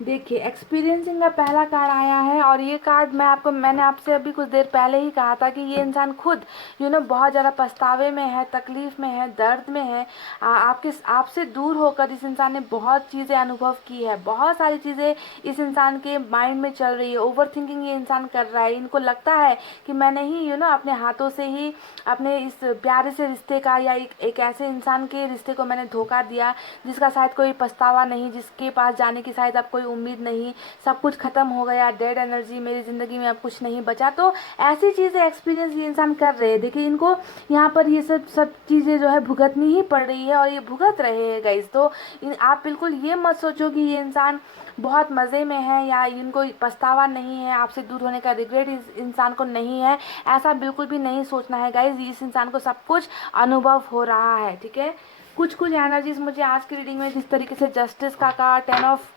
देखिए एक्सपीरियंसिंग का पहला कार्ड आया है, और ये कार्ड मैंने आपसे अभी कुछ देर पहले ही कहा था कि ये इंसान खुद बहुत ज़्यादा पछतावे में है, तकलीफ में है, दर्द में है। आपसे दूर होकर इस इंसान ने बहुत चीज़ें अनुभव की है, बहुत सारी चीज़ें इस इंसान के माइंड में चल रही है, ओवर थिंकिंग ये इंसान कर रहा है। इनको लगता है कि मैंने ही अपने हाथों से ही अपने इस प्यारे से रिश्ते का या एक ऐसे इंसान के रिश्ते को मैंने धोखा दिया जिसका शायद कोई पछतावा नहीं, जिसके पास जाने की शायद अब कोई उम्मीद नहीं, सब कुछ खत्म हो गया, डेड एनर्जी, मेरी ज़िंदगी में अब कुछ नहीं बचा। तो ऐसी चीज़ें एक्सपीरियंस ये इंसान कर रहे हैं। देखिए इनको यहाँ पर ये सब चीज़ें जो है भुगतनी ही पड़ रही है, और ये भुगत रहे हैं गाइस। तो आप बिल्कुल ये मत सोचो कि ये इंसान बहुत मज़े में है या इनको पछतावा नहीं है, आपसे दूर होने का रिग्रेट इस इंसान को नहीं है, ऐसा बिल्कुल भी नहीं सोचना है गाइस। इस इंसान को सब कुछ अनुभव हो रहा है, ठीक है। कुछ एनर्जीज मुझे आज की रीडिंग में जिस तरीके से जस्टिस का कार्ड, 10 ऑफ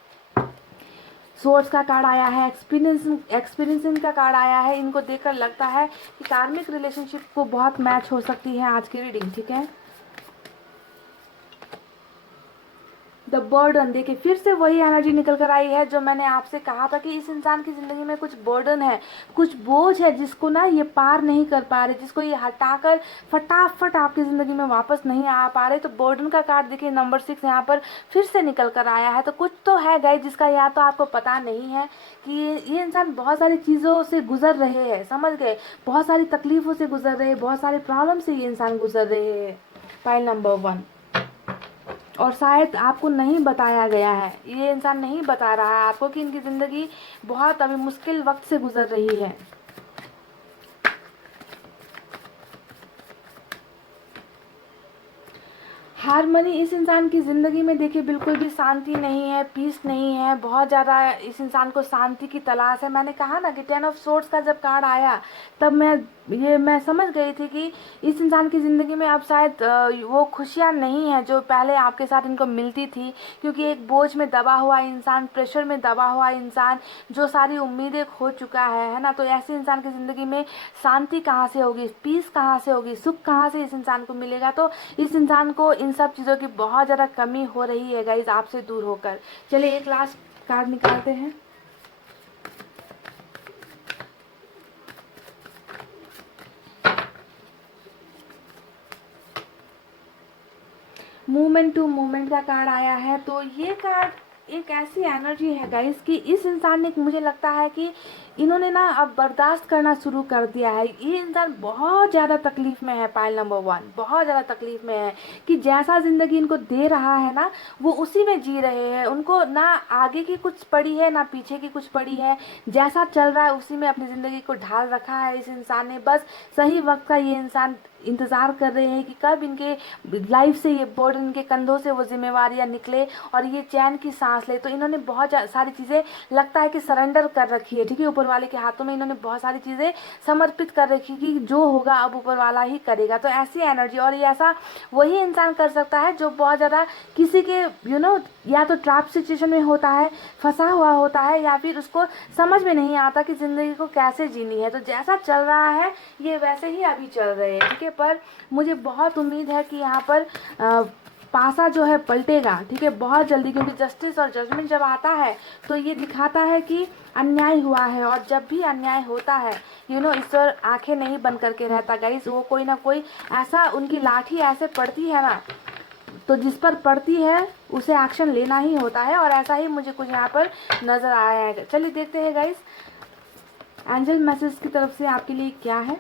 सोर्स का कार्ड आया है, एक्सपीरियंसिंग का कार्ड आया है, इनको देखकर लगता है कि कार्मिक रिलेशनशिप को बहुत मैच हो सकती है आज की रीडिंग, ठीक है। द बर्डन, देखिए फिर से वही एनर्जी निकल कर आई है जो मैंने आपसे कहा था कि इस इंसान की ज़िंदगी में कुछ बर्डन है, कुछ बोझ है जिसको ना ये पार नहीं कर पा रहे, जिसको ये हटाकर फटाफट आपकी ज़िंदगी में वापस नहीं आ पा रहे। तो बर्डन का कार्ड देखिए नंबर 6 यहाँ पर फिर से निकल कर आया है। तो कुछ तो है गाइस जिसका या तो आपको पता नहीं है कि ये इंसान बहुत सारी चीज़ों से गुजर रहे हैं, समझ गए, बहुत सारी तकलीफ़ों से गुजर रहे हैं, बहुत सारे प्रॉब्लम से ये इंसान गुजर रहे हैं। पाइल नंबर 1, और शायद आपको नहीं बताया गया है, ये इंसान नहीं बता रहा है आपको कि इनकी ज़िंदगी बहुत अभी मुश्किल वक्त से गुजर रही है। हारमनी, इस इंसान की ज़िंदगी में देखिए बिल्कुल भी शांति नहीं है, पीस नहीं है, बहुत ज़्यादा इस इंसान को शांति की तलाश है। मैंने कहा ना कि 10 ऑफ सोर्ड्स का जब कार्ड आया तब मैं समझ गई थी कि इस इंसान की ज़िंदगी में अब शायद वो खुशियाँ नहीं है जो पहले आपके साथ इनको मिलती थी, क्योंकि एक बोझ में दबा हुआ इंसान, प्रेशर में दबा हुआ इंसान जो सारी उम्मीदें खो चुका है ना। तो ऐसे इंसान की ज़िंदगी में शांति कहाँ से होगी, पीस कहाँ से होगी, सुख कहाँ से इस इंसान को मिलेगा। तो इस इंसान को इन सब चीज़ों की बहुत ज़्यादा कमी हो रही है गाइज आपसे दूर होकर। चलिए एक लास्ट कार्ड निकालते हैं। मूवमेंट टू मूवमेंट का कार्ड आया है। तो ये कार्ड एक ऐसी एनर्जी है गाइस कि इस इंसान ने, मुझे लगता है कि इन्होंने ना अब बर्दाश्त करना शुरू कर दिया है। ये इंसान बहुत ज़्यादा तकलीफ में है, पाइल नंबर 1 बहुत ज़्यादा तकलीफ में है कि जैसा ज़िंदगी इनको दे रहा है ना वो उसी में जी रहे हैं। उनको ना आगे की कुछ पड़ी है ना पीछे की कुछ पड़ी है, जैसा चल रहा है उसी में अपनी ज़िंदगी को ढाल रखा है इस इंसान ने। बस सही वक्त का ये इंसान इंतज़ार कर रहे हैं कि कब इनके लाइफ से ये बर्डन, इनके कंधों से वो जिम्मेवारियां निकले और ये चैन की सांस ले। तो इन्होंने बहुत सारी चीज़ें लगता है कि सरेंडर कर रखी है, ठीक है, ऊपर वाले के हाथों में इन्होंने बहुत सारी चीज़ें समर्पित कर रखी कि जो होगा अब ऊपर वाला ही करेगा। तो ऐसी एनर्जी, और ये ऐसा वही इंसान कर सकता है जो बहुत ज़्यादा किसी के या तो ट्रैप सिचुएशन में होता है, फंसा हुआ होता है, या फिर उसको समझ में नहीं आता कि ज़िंदगी को कैसे जीनी है। तो जैसा चल रहा है ये वैसे ही अभी चल रहे हैं, ठीक है। पर मुझे बहुत उम्मीद है कि यहाँ पर पासा जो है पलटेगा, ठीक है, बहुत जल्दी, क्योंकि जस्टिस और जजमेंट जब आता है तो ये दिखाता है कि अन्याय हुआ है। और जब भी अन्याय होता है ईश्वर आंखें नहीं बंद करके रहता गाइस, वो कोई ना कोई ऐसा, उनकी लाठी ऐसे पड़ती है ना, तो जिस पर पड़ती है उसे एक्शन लेना ही होता है। और ऐसा ही मुझे कुछ यहाँ पर नज़र आया है। चलिए देखते हैं गाइस एंजल मैसेज की तरफ से आपके लिए क्या है।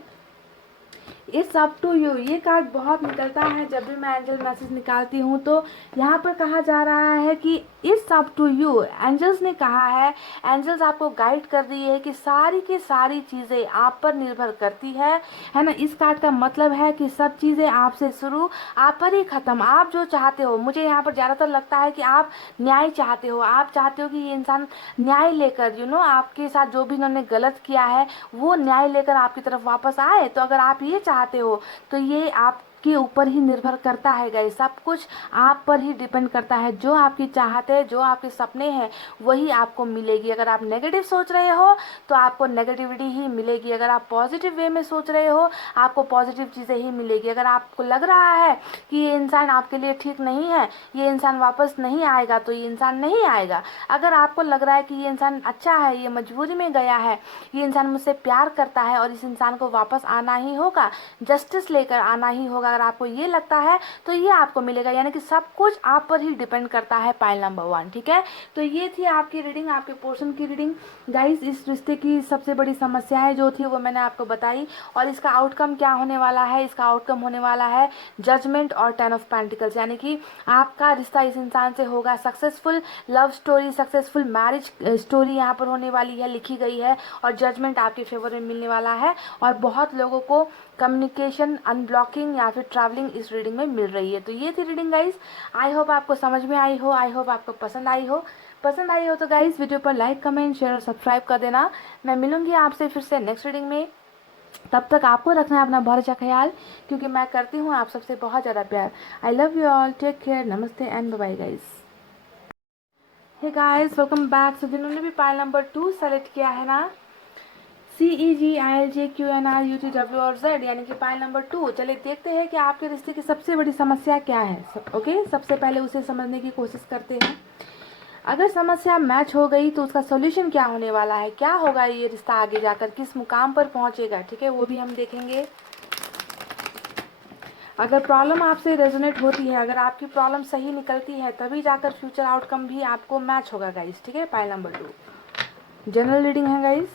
इट्स अप टू यू, ये कार्ड बहुत निकलता है जब भी मैं एंजल मैसेज निकालती हूँ। तो यहाँ पर कहा जा रहा है कि it's up to you, angels ने कहा है, एंजल्स आपको गाइड कर रही है कि सारी की सारी चीज़ें आप पर निर्भर करती है ना। इस कार्ड का मतलब है कि सब चीज़ें आपसे शुरू, आप पर ही ख़त्म। आप जो चाहते हो, मुझे यहाँ पर ज़्यादातर लगता है कि आप न्याय चाहते हो, आप चाहते हो कि ये इंसान न्याय लेकर आपके साथ जो भी इन्होंने गलत किया है वो न्याय लेकर आपकी तरफ वापस आए। तो अगर आप ये चाहते हो तो ये आप के ऊपर ही निर्भर करता है गाइस। सब कुछ आप पर ही डिपेंड करता है। जो आपकी चाहते हैं, जो आपके सपने हैं, वही आपको मिलेगी। अगर आप नेगेटिव सोच रहे हो तो आपको नेगेटिविटी ही मिलेगी। अगर आप पॉजिटिव वे में सोच रहे हो आपको पॉजिटिव चीज़ें ही मिलेगी। अगर आपको लग रहा है कि ये इंसान आपके लिए ठीक नहीं है, ये इंसान वापस नहीं आएगा, तो ये इंसान नहीं आएगा। अगर आपको लग रहा है कि ये इंसान अच्छा है, ये मजबूरी में गया है, ये इंसान मुझसे प्यार करता है और इस इंसान को वापस आना ही होगा, जस्टिस लेकर आना ही होगा, अगर आपको ये लगता है तो ये आपको मिलेगा। यानी कि सब कुछ आप पर ही डिपेंड करता है, पाइल नंबर 1। ठीक है, तो ये थी आपकी रीडिंग, आपके पोर्शन की रीडिंग गाइस। इस रिश्ते की सबसे बड़ी समस्याएं जो थी वो मैंने आपको बताई, और इसका आउटकम क्या होने वाला है। इसका आउटकम होने वाला है जजमेंट और 10 ऑफ पेंटिकल्स, यानी कि आपका रिश्ता इस इंसान से होगा successful. Love story, successful marriage story यहाँ पर होने वाली है, लिखी गई है, और जजमेंट आपके फेवर में मिलने वाला है। और बहुत लोगों को कम्युनिकेशन अनब्लॉकिंग या फिर ट्रैवलिंग इस रीडिंग में मिल रही है। तो ये थी रीडिंग गाइस। आई होप आपको समझ में आई हो, आई होप आपको पसंद आई हो। पसंद आई हो तो गाइस वीडियो पर लाइक, कमेंट, शेयर और सब्सक्राइब कर देना। मैं मिलूंगी आपसे फिर से नेक्स्ट रीडिंग में। तब तक आपको रखना है अपना बहुत अच्छा ख्याल, क्योंकि मैं करती हूँ आप सबसे बहुत ज़्यादा प्यार। I love you all, take care, नमस्ते and bye bye guys. Hey guys, welcome back. तो जिन्होंने भी पाइल नंबर 2 सेलेक्ट किया है ना, CEGILJQNRUTW और Z, यानी कि पाइल नंबर 2, चलिए देखते हैं कि आपके रिश्ते की सबसे बड़ी समस्या क्या है। ओके, सबसे पहले उसे समझने की कोशिश करते हैं। अगर समस्या मैच हो गई तो उसका सोल्यूशन क्या होने वाला है, क्या होगा ये रिश्ता आगे जाकर, किस मुकाम पर पहुंचेगा। ठीक है, वो भी हम देखेंगे। अगर प्रॉब्लम आपसे रेजोनेट होती है, अगर आपकी प्रॉब्लम सही निकलती है, तभी जाकर फ्यूचर आउटकम भी आपको मैच होगा गाइस। ठीक है, पाइल नंबर 2 जनरल रीडिंग है गाइस।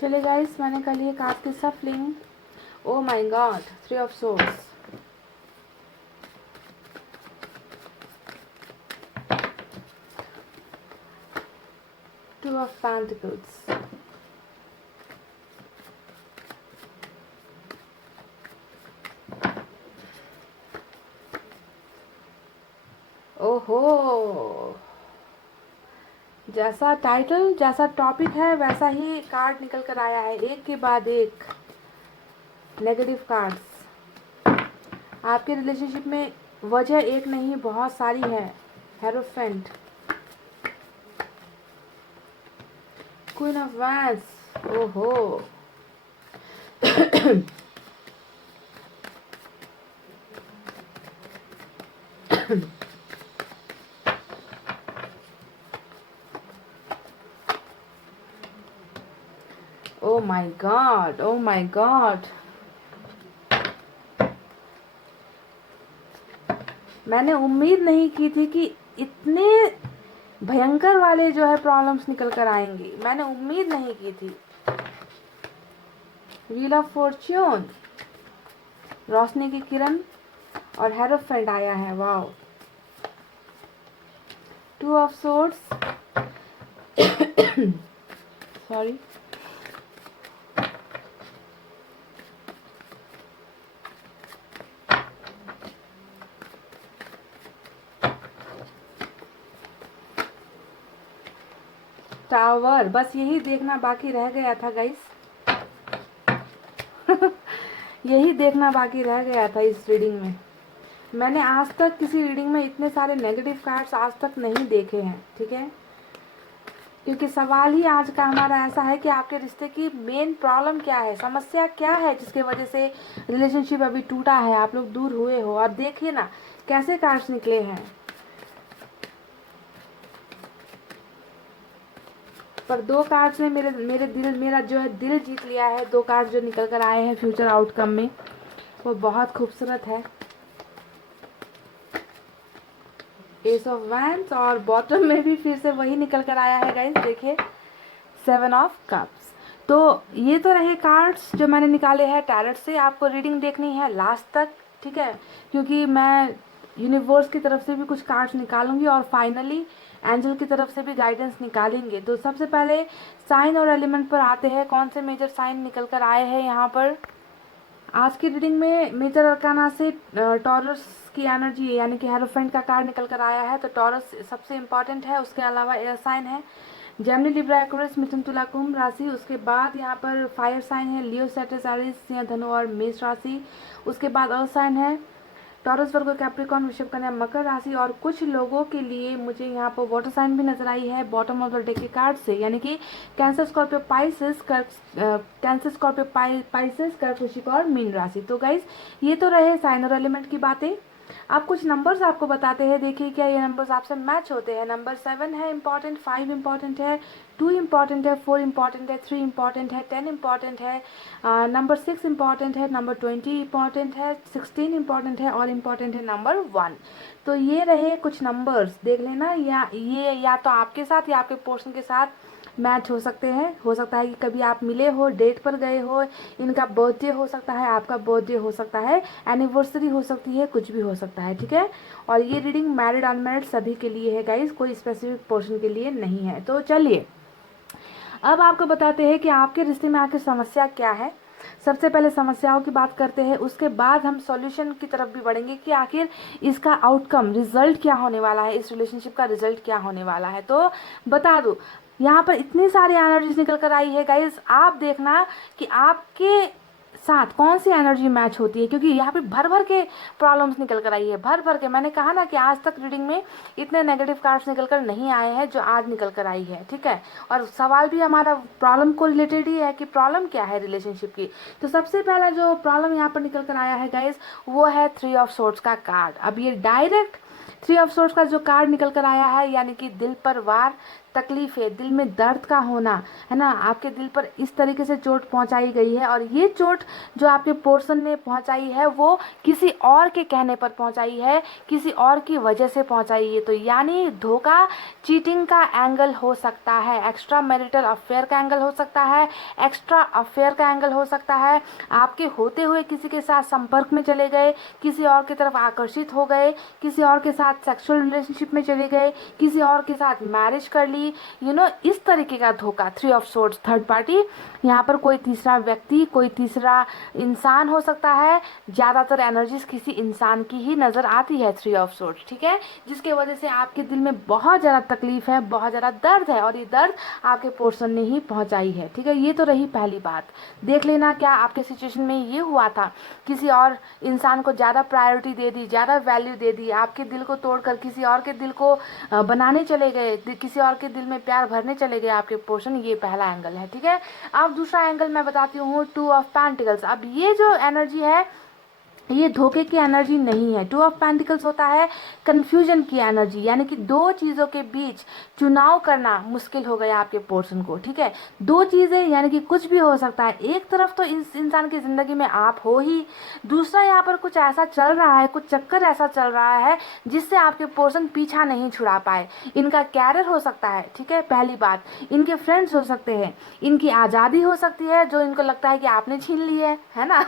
चलिए गाइस, मैंने कल ये कार्ड की सफलिंग, oh my God, 3 of swords, two of pentacles, ओहो, जैसा टाइटल, जैसा टॉपिक है वैसा ही कार्ड निकल कर आया है, एक के बाद एक नेगेटिव कार्ड्स। आपके रिलेशनशिप में वजह एक नहीं, बहुत सारी है। हेरोफेंट, क्वीन ऑफ वैंड्स, ओहो oh my God, oh my God, मैंने उम्मीद नहीं की थी कि इतने भयंकर वाले जो है प्रॉब्लम्स निकल कर आएंगी। मैंने उम्मीद नहीं की थी। व्हील ऑफ फॉर्च्यून, रोशनी की किरण, और हेरोफेंट आया है, wow. 2 of swords, sorry, tower. बस यही देखना बाकी रह गया था गाइस यही देखना बाकी रह गया था इस रीडिंग में। मैंने आज तक किसी रीडिंग में इतने सारे नेगेटिव कार्ड्स आज तक नहीं देखे हैं। ठीक है, क्योंकि सवाल ही आज का हमारा ऐसा है कि आपके रिश्ते की मेन प्रॉब्लम क्या है, समस्या क्या है जिसके वजह से रिलेशनशिप अभी टूटा है, आप लोग दूर हुए हो। और देखिए ना कैसे कार्ड्स निकले हैं, पर दो कार्ड्स ने मेरा जो है दिल जीत लिया है। दो कार्ड जो निकल कर आए हैं फ्यूचर आउटकम में वो बहुत खूबसूरत है। एस ऑफ वैंड्स और बॉटम में भी फिर से वही निकल कर आया है गाइस, देखिए 7 ऑफ कप्स। तो ये तो रहे कार्ड्स जो मैंने निकाले हैं टैरोट से। आपको रीडिंग देखनी है लास्ट तक, ठीक है, क्योंकि मैं यूनिवर्स की तरफ से भी कुछ कार्ड्स निकालूंगी और फाइनली एंजल की तरफ से भी गाइडेंस निकालेंगे। तो सबसे पहले साइन और एलिमेंट पर आते हैं, कौन से मेजर साइन निकल कर आए हैं यहाँ पर। आज की रीडिंग में मेजर अरकाना से टॉरस की एनर्जी यानी कि हेरोफेंट का कार्ड निकल कर आया है। तो टॉरस सबसे इम्पॉर्टेंट है, उसके अलावा एयर साइन है जेमिनी, लिब्रा, एक्वेरियस, मिथुन, तुला, कुंभ राशि। उसके बाद यहाँ पर फायर साइन है लियो, सैजिटेरियस, सिंह, धनु और मेष राशि। उसके बाद अर्थ साइन है टॉरस, वर्गो, कैप्रिकॉर्न, वृषभ, कन्या, मकर राशि। और कुछ लोगों के लिए मुझे यहाँ पर वाटर साइन भी नजर आई है बॉटम ऑफ द डेक के कार्ड से, यानी कि cancer, Scorpio, Pisces, cancer, Scorpio, Pisces, कर्क, वृश्चिक और मीन राशि। तो गाइज ये तो रहे साइन और एलिमेंट की बातें। अब कुछ नंबर्स आपको बताते हैं, देखिए क्या ये नंबर्स आपसे मैच होते हैं। नंबर 7 है इंपॉर्टेंट, 5 इंपॉर्टेंट है, 2 इंपॉर्टेंट है, 4 इंपॉर्टेंट है, 3 इंपॉर्टेंट है, 10 इंपॉर्टेंट है, नंबर 6 इंपॉर्टेंट है, नंबर 20 इंपॉर्टेंट है, 16 इंपॉर्टेंट है और इंपॉर्टेंट है नंबर 1। तो ये रहे कुछ नंबर्स, देख लेना या तो आपके साथ या आपके पोर्शन के साथ मैच हो सकते हैं। हो सकता है कि कभी आप मिले हो, डेट पर गए हो, इनका बर्थडे हो सकता है, आपका बर्थडे हो सकता है, एनिवर्सरी हो सकती है, कुछ भी हो सकता है, ठीक है। और ये रीडिंग मैरिड अनमैरिड सभी के लिए है गाइज, कोई स्पेसिफिक पर्सन के लिए नहीं है। तो चलिए अब आपको बताते हैं कि आपके रिश्ते में आखिर समस्या क्या है। सबसे पहले समस्याओं की बात करते हैं, उसके बाद हम सॉल्यूशन की तरफ भी बढ़ेंगे कि आखिर इसका आउटकम, रिजल्ट क्या होने वाला है, इस रिलेशनशिप का रिजल्ट क्या होने वाला है। तो बता दूं, यहाँ पर इतनी सारी एनर्जीज निकल कर आई है गाइज, आप देखना कि आपके साथ कौन सी एनर्जी मैच होती है, क्योंकि यहाँ पे भर भर के प्रॉब्लम्स निकल कर आई है, भर भर के। मैंने कहा ना कि आज तक रीडिंग में इतने नेगेटिव कार्ड्स निकल कर नहीं आए हैं जो आज निकल कर आई है, ठीक है। और सवाल भी हमारा प्रॉब्लम को रिलेटेड ही है कि प्रॉब्लम क्या है रिलेशनशिप की। तो सबसे पहला जो प्रॉब्लम यहाँ पर निकल कर आया है गाइज वो है 3 ऑफ सोर्ड्स का कार्ड। अब ये डायरेक्ट 3 ऑफ सोर्ड्स का जो कार्ड निकल कर आया है, यानी कि दिल पर वार, तकलीफ है, दिल में दर्द का होना है ना, आपके दिल पर इस तरीके से चोट पहुंचाई गई है। और ये चोट जो आपके पोर्शन ने पहुंचाई है वो किसी और के कहने पर पहुंचाई है, किसी और की वजह से पहुंचाई है। तो यानी धोखा, चीटिंग का एंगल हो सकता है, एक्स्ट्रा मैरिटल अफेयर का एंगल हो सकता है, एक्स्ट्रा अफेयर का एंगल हो सकता है, आपके होते हुए किसी के साथ संपर्क में चले गए, किसी और की तरफ आकर्षित हो गए, किसी और के साथ सेक्सुअल रिलेशनशिप में चले गए, किसी और के साथ मैरिज कर ली, इस तरीके का धोखा। 3 ऑफ सोर्ड्स, थर्ड पार्टी, यहाँ पर कोई तीसरा व्यक्ति, कोई तीसरा इंसान हो सकता है। ज्यादातर एनर्जीज किसी इंसान की ही नजर आती है 3 ऑफ सोर्ड्स, ठीक है, जिसके वजह से आपके दिल में बहुत ज्यादा तकलीफ है, बहुत ज्यादा दर्द है और ये दर्द आपके पोर्शन ने ही पहुंचाई है, ठीक है। ये तो रही पहली बात। देख लेना क्या आपके सिचुएशन में ये हुआ था, किसी और इंसान को ज्यादा प्रायोरिटी दे दी, ज्यादा वैल्यू दे दी, आपके दिल को तोड़कर किसी और के दिल को बनाने चले गए, किसी और के दिल में प्यार भरने चले गए आपके पोर्शन। ये पहला एंगल है, ठीक है। अब दूसरा एंगल मैं बताती हूँ 2 ऑफ पेंटिकल्स। अब ये जो एनर्जी है ये धोखे की एनर्जी नहीं है। 2 ऑफ पेंटिकल्स होता है कंफ्यूजन की एनर्जी, यानी कि दो चीजों के बीच चुनाव करना मुश्किल हो गया आपके पोर्शन को, ठीक है। दो चीजें यानी कि कुछ भी हो सकता है, एक तरफ तो इस इंसान की जिंदगी में आप हो ही, दूसरा यहाँ पर कुछ ऐसा चल रहा है, कुछ चक्कर ऐसा चल रहा है जिससे आपके पोर्शन पीछा नहीं छुड़ा पाए। इनका कैरियर हो सकता है, ठीक है, पहली बात, इनके फ्रेंड्स हो सकते हैं, इनकी आजादी हो सकती है जो इनको लगता है कि आपने छीन ली है ना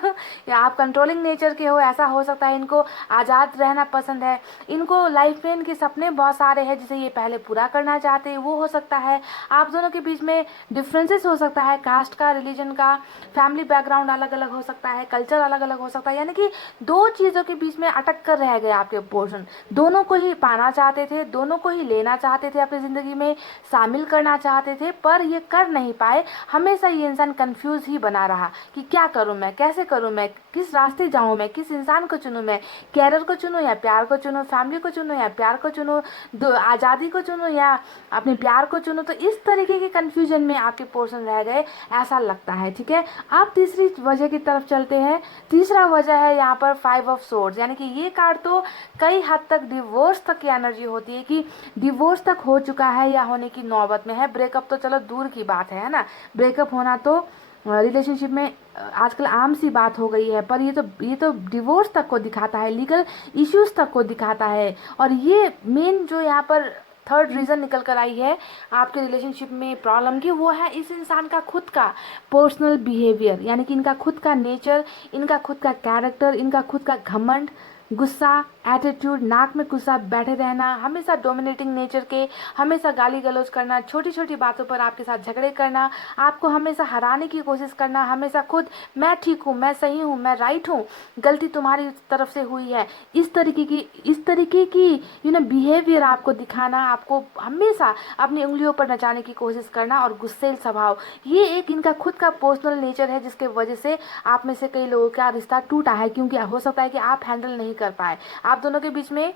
या आप कंट्रोलिंग नेचर के हो, ऐसा हो सकता है। इनको आजाद रहना पसंद है, इनको लाइफ में इनके सपने बहुत सारे हैं जिसे ये पहले पूरा करना चाहते हैं, वो हो सकता है। आप दोनों के बीच में डिफरेंसेस हो सकता है, कास्ट का, रिलीजन का, फैमिली बैकग्राउंड अलग अलग हो सकता है, कल्चर अलग अलग हो सकता है, यानी कि दो चीजों के बीच में अटक कर रह गए आपके पोर्शन। दोनों को ही पाना चाहते थे, दोनों को ही लेना चाहते थे, अपनी जिंदगी में शामिल करना चाहते थे, पर ये कर नहीं पाए। हमेशा ये इंसान कंफ्यूज ही बना रहा कि क्या करूं मैं, कैसे करूं मैं, किस रास्ते जाऊं मैं, किस किस इंसान को चुनूँ मैं, कैरियर को चुनूँ या प्यार को चुनूँ, फैमिली को चुनूँ या प्यार को चुनूँ, आज़ादी को चुनूँ या अपने प्यार को चुनूँ। तो इस तरीके के कन्फ्यूजन में आपके पोर्शन रह गए, ऐसा लगता है। ठीक है, अब तीसरी वजह की तरफ चलते हैं। तीसरा वजह है यहाँ पर 5 ऑफ सोर्ड्स, यानी कि ये कार्ड तो कई हद तक डिवोर्स तक की एनर्जी होती है कि डिवोर्स तक हो चुका है या होने की नौबत में है। ब्रेकअप तो चलो दूर की बात है ना, ब्रेकअप होना तो रिलेशनशिप में आजकल आम सी बात हो गई है, पर ये तो डिवोर्स तक को दिखाता है, लीगल इश्यूज तक को दिखाता है। और ये मेन जो यहाँ पर थर्ड रीज़न निकल कर आई है आपके रिलेशनशिप में प्रॉब्लम की, वो है इस इंसान का खुद का पर्सनल बिहेवियर, यानी कि इनका खुद का नेचर, इनका खुद का कैरेक्टर, इनका खुद का घमंड, गुस्सा, एटीट्यूड, नाक में गुस्सा बैठे रहना, हमेशा डोमिनेटिंग नेचर के, हमेशा गाली गलौज करना, छोटी छोटी बातों पर आपके साथ झगड़े करना, आपको हमेशा हराने की कोशिश करना, हमेशा खुद मैं ठीक हूँ, मैं सही हूँ, मैं राइट हूँ, गलती तुम्हारी तरफ से हुई है, इस तरीके की बिहेवियर आपको दिखाना, आपको हमेशा अपनी उंगलियों पर नचाने की कोशिश करना और गुस्सेल स्वभाव, ये एक इनका खुद का पर्सनल नेचर है जिसके वजह से आप में से कई लोगों का रिश्ता टूटा है। क्योंकि हो सकता है कि आप हैंडल नहीं कर पाए, आप दोनों के बीच में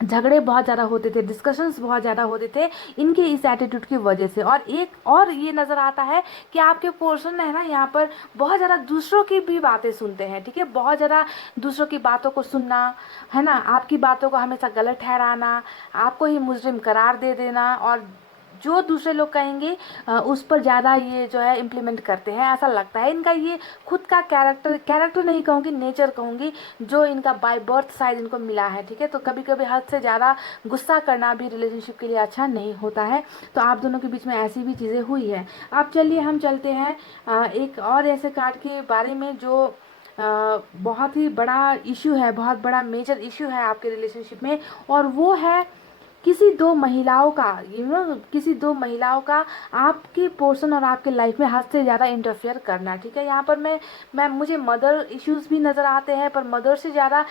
झगड़े बहुत ज़्यादा होते थे, डिस्कशंस बहुत ज़्यादा होते थे इनके इस एटीट्यूड की वजह से। और एक और ये नज़र आता है कि आपके पर्सन है ना यहाँ पर बहुत ज़्यादा दूसरों की भी बातें सुनते हैं। ठीक है, बहुत ज़्यादा दूसरों की बातों को सुनना है ना, आपकी बातों को हमेशा गलत ठहराना, आपको ही मुजरिम करार दे देना, और जो दूसरे लोग कहेंगे उस पर ज़्यादा ये जो है इम्प्लीमेंट करते हैं, ऐसा लगता है। इनका ये खुद का कैरेक्टर नहीं कहूँगी, नेचर कहूँगी, जो इनका बाय बर्थ शायद इनको मिला है। ठीक है, तो कभी कभी हद से ज़्यादा गुस्सा करना भी रिलेशनशिप के लिए अच्छा नहीं होता है। तो आप दोनों के बीच में ऐसी भी चीज़ें हुई है। अब चलिए हम चलते हैं एक और ऐसे कार्ड के बारे में जो बहुत ही बड़ा इशू है, बहुत बड़ा मेजर इशू है आपके रिलेशनशिप में, और वो है किसी दो महिलाओं का किसी दो महिलाओं का आपके पर्सन और आपके लाइफ में हद से ज़्यादा इंटरफेयर करना। ठीक है, यहाँ पर मैं मुझे मदर इश्यूज भी नज़र आते हैं, पर मदर से ज़्यादा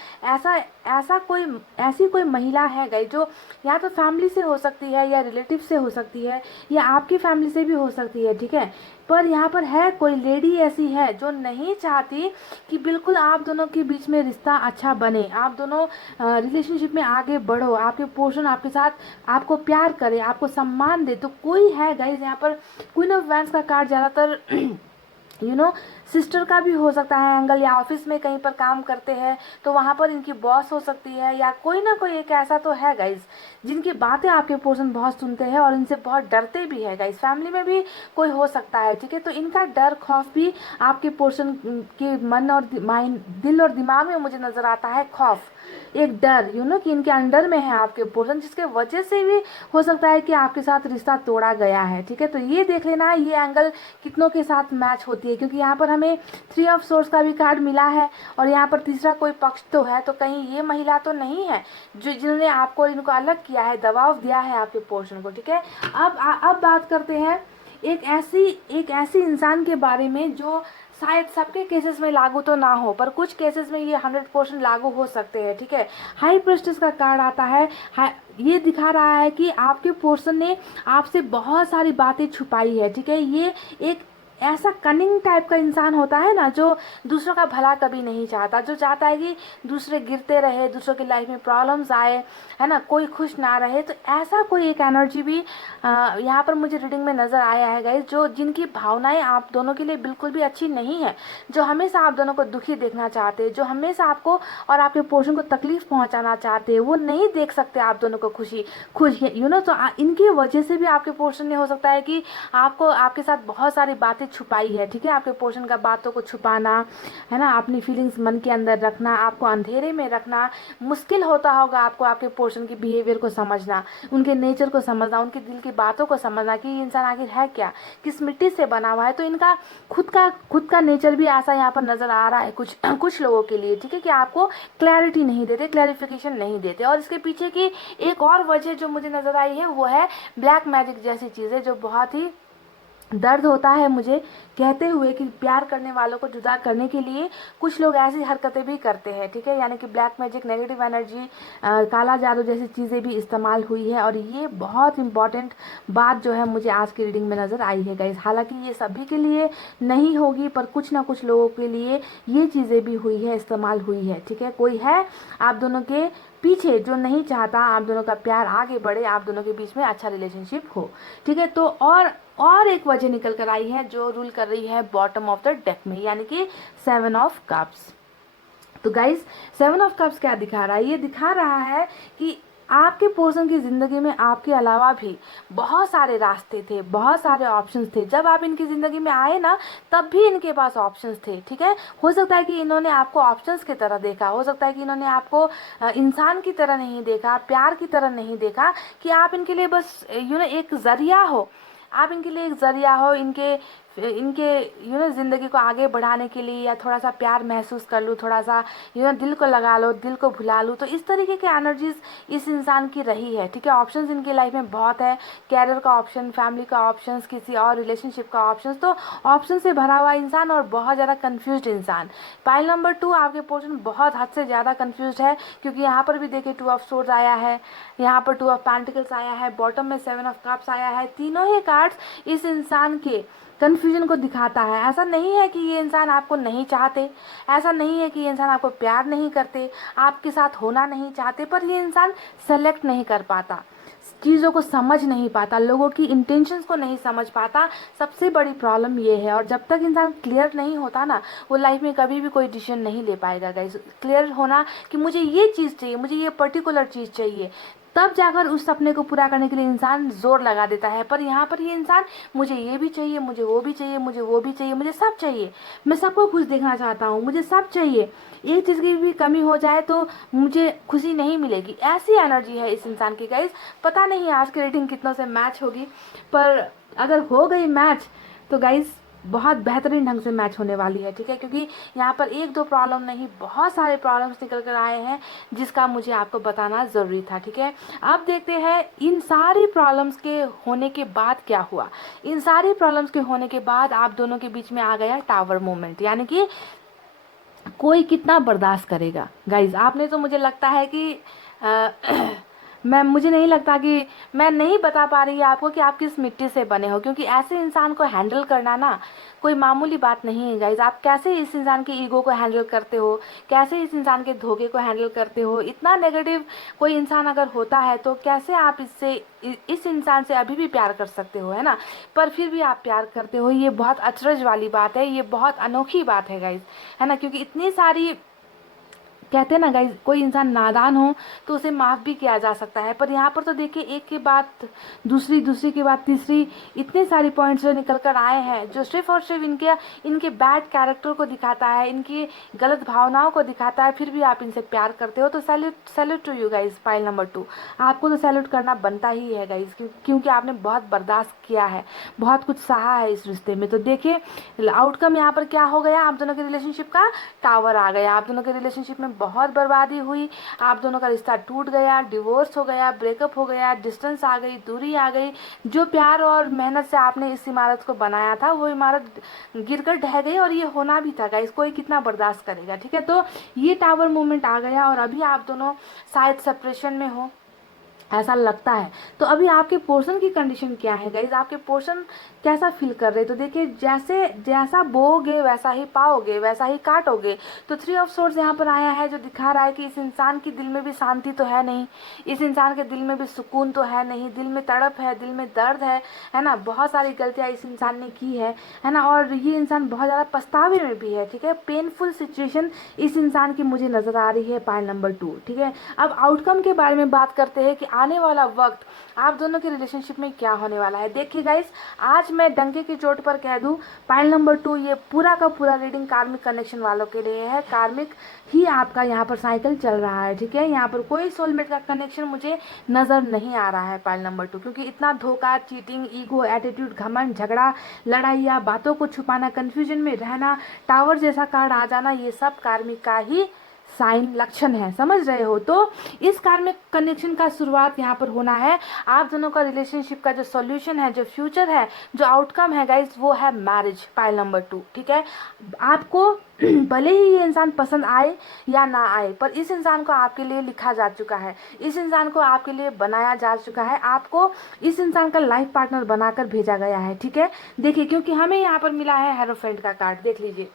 ऐसी कोई महिला है गई जो या तो फैमिली से हो सकती है या रिलेटिव से हो सकती है या आपकी फैमिली से भी हो सकती है। ठीक है, पर यहाँ पर है कोई लेडी ऐसी है जो नहीं चाहती कि बिल्कुल आप दोनों के बीच में रिश्ता अच्छा बने, आप दोनों रिलेशनशिप में आगे बढ़ो, आपके पोर्शन आपके साथ आपको प्यार करे, आपको सम्मान दे। तो कोई है गाइज यहाँ पर क्वीन ऑफ वैंड्स का कार्ड ज़्यादातर सिस्टर का भी हो सकता है एंगल, या ऑफिस में कहीं पर काम करते हैं तो वहाँ पर इनकी बॉस हो सकती है, या कोई ना कोई एक ऐसा तो है गाइज जिनकी बातें आपके पर्सन बहुत सुनते हैं और इनसे बहुत डरते भी है गाइज। फैमिली में भी कोई हो सकता है। ठीक है, तो इनका डर खौफ भी आपके पर्सन के मन और दिल और दिमाग में मुझे नज़र आता है, खौफ, एक डर कि इनके अंडर में है आपके पर्सन, जिसके वजह से भी हो सकता है कि आपके साथ रिश्ता तोड़ा गया है। ठीक है, तो ये देख लेना ये एंगल कितनों के साथ मैच होती है, क्योंकि यहाँ पर हमें 3 ऑफ सोर्स का भी कार्ड मिला है और यहाँ पर तीसरा कोई पक्ष तो है, तो कहीं ये महिला तो नहीं है जिन्होंने आपको इनको अलग किया है, दबाव दिया है आपके पोर्शन को। ठीक है, अब बात करते हैं एक ऐसी इंसान के बारे में जो शायद सबके केसेस में लागू तो ना हो, पर कुछ केसेस में ये 100% लागू हो सकते हैं। ठीक है, हाई प्रेस्टिस का कार्ड आता है, ये दिखा रहा है कि आपके पर्सन ने आपसे बहुत सारी बातें छुपाई है। ठीक है, ये एक ऐसा कनिंग टाइप का इंसान होता है ना जो दूसरों का भला कभी नहीं चाहता, जो चाहता है कि दूसरे गिरते रहे, दूसरों की लाइफ में प्रॉब्लम्स आए, है ना, कोई खुश ना रहे। तो ऐसा कोई एक एनर्जी भी यहाँ पर मुझे रीडिंग में नज़र आया है गाइस, जो जिनकी भावनाएं आप दोनों के लिए बिल्कुल भी अच्छी नहीं है, जो हमेशा आप दोनों को दुखी देखना चाहते हैं, जो हमेशा आपको और आपके पोर्शन को तकलीफ पहुँचाना चाहते हैं, वो नहीं देख सकते आप दोनों को खुश तो इनकी वजह से भी आपके पोर्शन ने हो सकता है कि आपके साथ बहुत सारी बातें छुपाई है। ठीक है, आपके पोर्शन का बातों को छुपाना, है ना, अपनी फीलिंग्स मन के अंदर रखना, आपको अंधेरे में रखना, मुश्किल होता होगा आपको आपके पोर्शन के बिहेवियर को समझना, उनके नेचर को समझना, उनके दिल की बातों को समझना कि ये इंसान आखिर है क्या, किस मिट्टी से बना हुआ है। तो इनका खुद का नेचर भी ऐसा यहाँ पर नजर आ रहा है कुछ लोगों के लिए। ठीक है, कि आपको क्लैरिटी नहीं देते, क्लैरिफिकेशन नहीं देते। और इसके पीछे की एक और वजह जो मुझे नजर आई है वो है ब्लैक मैजिक जैसी चीजें, जो बहुत ही दर्द होता है मुझे कहते हुए कि प्यार करने वालों को जुदा करने के लिए कुछ लोग ऐसी हरकतें भी करते हैं, ठीक है, यानी कि ब्लैक मैजिक, नेगेटिव एनर्जी, काला जादू जैसी चीज़ें भी इस्तेमाल हुई है। और ये बहुत इंपॉर्टेंट बात जो है मुझे आज की रीडिंग में नज़र आई है गाइस। हालांकि ये सभी के लिए नहीं होगी, पर कुछ ना कुछ लोगों के लिए ये चीज़ें भी हुई है, इस्तेमाल हुई है, ठीक है। कोई है आप दोनों के पीछे जो नहीं चाहता आप दोनों का प्यार आगे बढ़े, आप दोनों के बीच में अच्छा रिलेशनशिप हो, ठीक है। तो और एक वजह निकल कर आई है जो रूल कर रही है बॉटम ऑफ द डेक में, यानी कि 7 ऑफ कप्स। तो गाइस 7 ऑफ कप्स क्या दिखा रहा है? ये दिखा रहा है कि आपके पर्सन की ज़िंदगी में आपके अलावा भी बहुत सारे रास्ते थे, बहुत सारे ऑप्शंस थे। जब आप इनकी ज़िंदगी में आए ना, तब भी इनके पास ऑप्शंस थे, ठीक है। हो सकता है कि इन्होंने आपको ऑप्शंस की तरह देखा, हो सकता है कि इन्होंने आपको इंसान की तरह नहीं देखा, प्यार की तरह नहीं देखा, कि आप इनके लिए बस एक ज़रिया हो, आप इनके लिए एक ज़रिया हो, इनके इनके ज़िंदगी को आगे बढ़ाने के लिए, या थोड़ा सा प्यार महसूस कर लूँ, थोड़ा सा दिल को लगा लो, दिल को भुला लूँ। तो इस तरीके के एनर्जीज इस इंसान की रही है, ठीक है। ऑप्शंस इनकी लाइफ में बहुत है, कैरियर का ऑप्शन, फैमिली का ऑप्शन, किसी और रिलेशनशिप का ऑप्शन। तो ऑप्शन से भरा हुआ इंसान और बहुत ज़्यादा कन्फ्यूज इंसान। पाइल नंबर 2 आपके पोर्शन बहुत हद से ज़्यादा कन्फ्यूज है, क्योंकि यहाँ पर भी देखिए 2 ऑफ सोर्ड्स आया है, यहाँ पर 2 ऑफ पेंटिकल्स आया है, बॉटम में 7 ऑफ कप्स आया है। तीनों ही कार्ड्स इस इंसान के कन्फ्यूजन को दिखाता है। ऐसा नहीं है कि ये इंसान आपको नहीं चाहते, ऐसा नहीं है कि ये इंसान आपको प्यार नहीं करते, आपके साथ होना नहीं चाहते, पर ये इंसान सेलेक्ट नहीं कर पाता, चीज़ों को समझ नहीं पाता, लोगों की इंटेंशंस को नहीं समझ पाता। सबसे बड़ी प्रॉब्लम ये है। और जब तक इंसान क्लियर नहीं होता ना, वो लाइफ में कभी भी कोई डिसीजन नहीं ले पाएगा गाइस। क्लियर होना कि मुझे ये चीज़ चाहिए, मुझे ये पर्टिकुलर चीज़ चाहिए, तब जाकर उस सपने को पूरा करने के लिए इंसान जोर लगा देता है। पर यहाँ पर ये इंसान मुझे ये भी चाहिए, मुझे वो भी चाहिए, मुझे वो भी चाहिए, मुझे सब चाहिए, मैं सबको खुश देखना चाहता हूँ, मुझे सब चाहिए, एक चीज़ की भी कमी हो जाए तो मुझे खुशी नहीं मिलेगी। ऐसी एनर्जी है इस इंसान की गाइस। पता नहीं आज की रेटिंग कितनों से मैच होगी, पर अगर हो गई मैच तो गाइस बहुत बेहतरीन ढंग से मैच होने वाली है, ठीक है। क्योंकि यहाँ पर एक दो प्रॉब्लम नहीं, बहुत सारे प्रॉब्लम्स निकल कर आए हैं, जिसका मुझे आपको बताना ज़रूरी था, ठीक है। अब देखते हैं इन सारी प्रॉब्लम्स के होने के बाद क्या हुआ। इन सारी प्रॉब्लम्स के होने के बाद आप दोनों के बीच में आ गया टावर मोमेंट, यानी कि कोई कितना बर्दाश्त करेगा गाइज। आपने तो मुझे लगता है कि मुझे नहीं लगता कि मैं नहीं बता पा रही आपको कि आप किस मिट्टी से बने हो, क्योंकि ऐसे इंसान को हैंडल करना ना कोई मामूली बात नहीं है गाइज। आप कैसे इस इंसान के ईगो को हैंडल करते हो, कैसे इस इंसान के धोखे को हैंडल करते हो। इतना नेगेटिव कोई इंसान अगर होता है तो कैसे आप इस इंसान से अभी भी प्यार कर सकते हो, है ना। पर फिर भी आप प्यार करते हो, ये बहुत अचरज वाली बात है, ये बहुत अनोखी बात है गाइज, है ना। क्योंकि इतनी सारी, कहते हैं ना गाइज, कोई इंसान नादान हो तो उसे माफ़ भी किया जा सकता है, पर यहाँ पर तो देखिए एक के बाद दूसरी, दूसरी के बाद तीसरी, इतने सारे पॉइंट्स जो निकल कर आए हैं, जो सिर्फ और सिर्फ इनके बैड कैरेक्टर को दिखाता है, इनकी गलत भावनाओं को दिखाता है। फिर भी आप इनसे प्यार करते हो, तो salute to you guys. Pile number 2 आपको तो सैल्यूट करना बनता ही है गाइज, क्योंकि आपने बहुत बर्दाश्त किया है, बहुत कुछ सहा है इस रिश्ते में। तो देखिए आउटकम यहाँ पर क्या हो गया, आप दोनों के रिलेशनशिप का टावर आ गया, आप दोनों के रिलेशनशिप में बहुत बर्बादी हुई, आप दोनों का रिश्ता टूट गया, डिवोर्स हो गया, ब्रेकअप हो गया, डिस्टेंस आ गई, दूरी आ गई। जो प्यार और मेहनत से आपने इस इमारत को बनाया था, वो इमारत गिरकर ढह गई, और ये होना भी था गाइस। कोई कितना बर्दाश्त करेगा, ठीक है। तो ये टावर मूवमेंट आ गया, और अभी आप दोनों शायद सेपरेशन में हो, ऐसा लगता है। तो अभी आपके पोर्शन की कंडीशन क्या है गाइज, आपके पोर्शन कैसा फील कर रहे हैं? तो देखिए जैसा बोओगे वैसा ही पाओगे, वैसा ही काटोगे। तो 3 ऑफ सोर्ड्स यहाँ पर आया है, जो दिखा रहा है कि इस इंसान के दिल में भी शांति तो है नहीं, इस इंसान के दिल में भी सुकून तो है नहीं, दिल में तड़प है, दिल में दर्द है ना। बहुत सारी गलतियाँ इस इंसान ने की है ना। और ये इंसान बहुत ज़्यादा पछतावे में भी है, ठीक है। पेनफुल सिचुएशन इस इंसान की मुझे नज़र आ रही है, पाइल नंबर 2, ठीक है। अब आउटकम के बारे में बात करते हैं कि आने वाला वक्त आप दोनों के रिलेशनशिप में क्या होने वाला है। देखिए गाइस, आज मैं डंके की चोट पर कह दूं, पाइल नंबर 2 ये पूरा का पूरा रीडिंग कार्मिक कनेक्शन वालों के लिए है। कार्मिक ही आपका यहाँ पर साइकिल चल रहा है, ठीक है। यहाँ पर कोई सोलमेट का कनेक्शन मुझे नज़र नहीं आ रहा है पाइल नंबर 2, क्योंकि इतना धोखा, चीटिंग, ईगो, एटीट्यूड, घमंड, झगड़ा, लड़ाइयाँ, बातों को छुपाना, कन्फ्यूजन में रहना, टावर जैसा कार्ड आ जाना, ये सब कार्मिक का ही साइन लक्षण है, समझ रहे हो। तो इस कार्मिक कनेक्शन का शुरुआत यहाँ पर होना है। आप दोनों का रिलेशनशिप का जो सॉल्यूशन है, जो फ्यूचर है, जो आउटकम है गाइस, वो है मैरिज, पाइल नंबर 2, ठीक है। आपको भले ही ये इंसान पसंद आए या ना आए, पर इस इंसान को आपके लिए लिखा जा चुका है, इस इंसान को आपके लिए बनाया जा चुका है, आपको इस इंसान का लाइफ पार्टनर बनाकर भेजा गया है, ठीक है। देखिए, क्योंकि हमें यहाँ पर मिला है हेरोफेंट का कार्ड, देख लीजिए।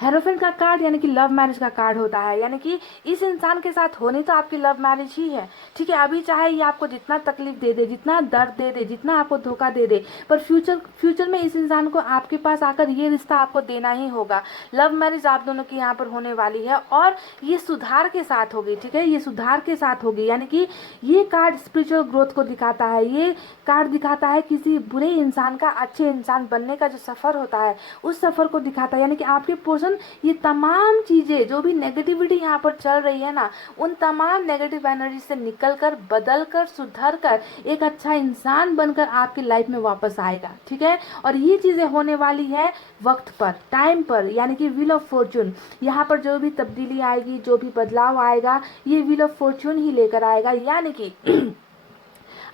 हेरोफेंट का कार्ड यानी कि लव मैरिज का कार्ड होता है, यानी कि इस इंसान के साथ होनी तो आपकी लव मैरिज ही है, ठीक है। अभी चाहे ये आपको जितना तकलीफ दे दे, जितना दर्द दे दे, जितना आपको धोखा दे दे, पर फ्यूचर में इस इंसान को आपके पास आकर ये रिश्ता आपको देना ही होगा। लव मैरिज आप दोनों की यहाँ पर होने वाली है और ये सुधार के साथ होगी, ठीक है, ये सुधार के साथ होगी। यानी कि ये कार्ड स्पिरिचुअल ग्रोथ को दिखाता है, ये कार्ड दिखाता है किसी बुरे इंसान का अच्छे इंसान बनने का जो सफ़र होता है, उस सफ़र को दिखाता है। यानी कि आपके पोर्शन, ये तमाम चीजें जो भी नेगेटिविटी यहाँ पर चल रही है ना, उन तमाम नेगेटिव एनर्जी से निकलकर, बदलकर, सुधर कर एक अच्छा इंसान बनकर आपकी लाइफ में वापस आएगा, ठीक है। और ये चीजें होने वाली है वक्त पर, टाइम पर, यानी कि व्हील ऑफ फॉर्चून। यहाँ पर जो भी तब्दीली आएगी, जो भी बदलाव आएगा, ये व्हील ऑफ फॉर्चून ही लेकर आएगा। यानी कि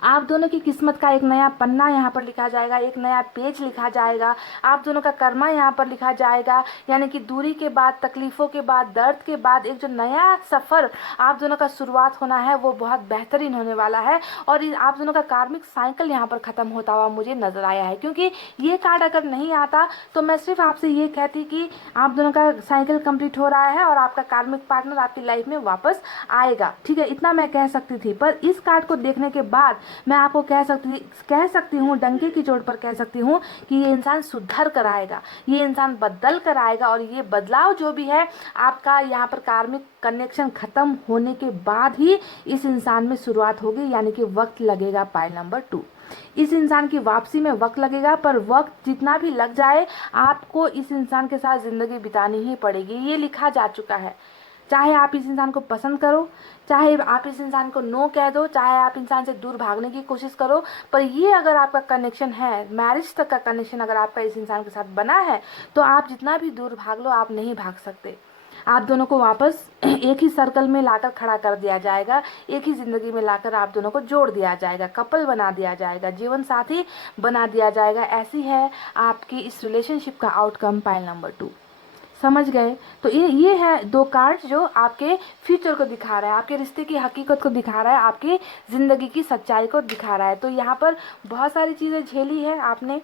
आप दोनों की किस्मत का एक नया पन्ना यहाँ पर लिखा जाएगा, एक नया पेज लिखा जाएगा, आप दोनों का कर्मा यहाँ पर लिखा जाएगा। यानी कि दूरी के बाद, तकलीफ़ों के बाद, दर्द के बाद एक जो नया सफ़र आप दोनों का शुरुआत होना है, वो बहुत बेहतरीन होने वाला है। और आप दोनों का कार्मिक साइकिल यहाँ पर ख़त्म होता हुआ मुझे नज़र आया है। क्योंकि ये कार्ड अगर नहीं आता तो मैं सिर्फ आपसे ये कहती कि आप दोनों का साइकिल कंप्लीट हो रहा है और आपका कार्मिक पार्टनर आपकी लाइफ में वापस आएगा, ठीक है, इतना मैं कह सकती थी। पर इस कार्ड को देखने के बाद मैं आपको कह सकती हूँ, डंके की चोट पर कह सकती हूँ कि ये इंसान सुधर कर आएगा, ये इंसान बदल कर आएगा। और ये बदलाव जो भी है आपका यहाँ पर कार्मिक कनेक्शन खत्म होने के बाद ही इस इंसान में शुरुआत होगी। यानी कि वक्त लगेगा, पाइल नंबर 2। इस इंसान की वापसी में वक्त लगेगा, पर वक्त जितना भी लग जाए आपको इस इंसान के साथ ज़िंदगी बितानी ही पड़ेगी, ये लिखा जा चुका है। चाहे आप इस इंसान को पसंद करो, चाहे आप इस इंसान को नो कह दो, चाहे आप इंसान से दूर भागने की कोशिश करो, पर ये अगर आपका कनेक्शन है, मैरिज तक का कनेक्शन अगर आपका इस इंसान के साथ बना है, तो आप जितना भी दूर भाग लो, आप नहीं भाग सकते। आप दोनों को वापस एक ही सर्कल में लाकर खड़ा कर दिया जाएगा, एक ही ज़िंदगी में लाकर आप दोनों को जोड़ दिया जाएगा, कपल बना दिया जाएगा, जीवन साथी बना दिया जाएगा। ऐसी है आपकी इस रिलेशनशिप का आउटकम, पाइल नंबर 2। समझ गए। तो ये है 2 कार्ड जो आपके फ्यूचर को दिखा रहा है, आपके रिश्ते की हकीकत को दिखा रहा है, आपकी ज़िंदगी की सच्चाई को दिखा रहा है। तो यहाँ पर बहुत सारी चीज़ें झेली है आपने,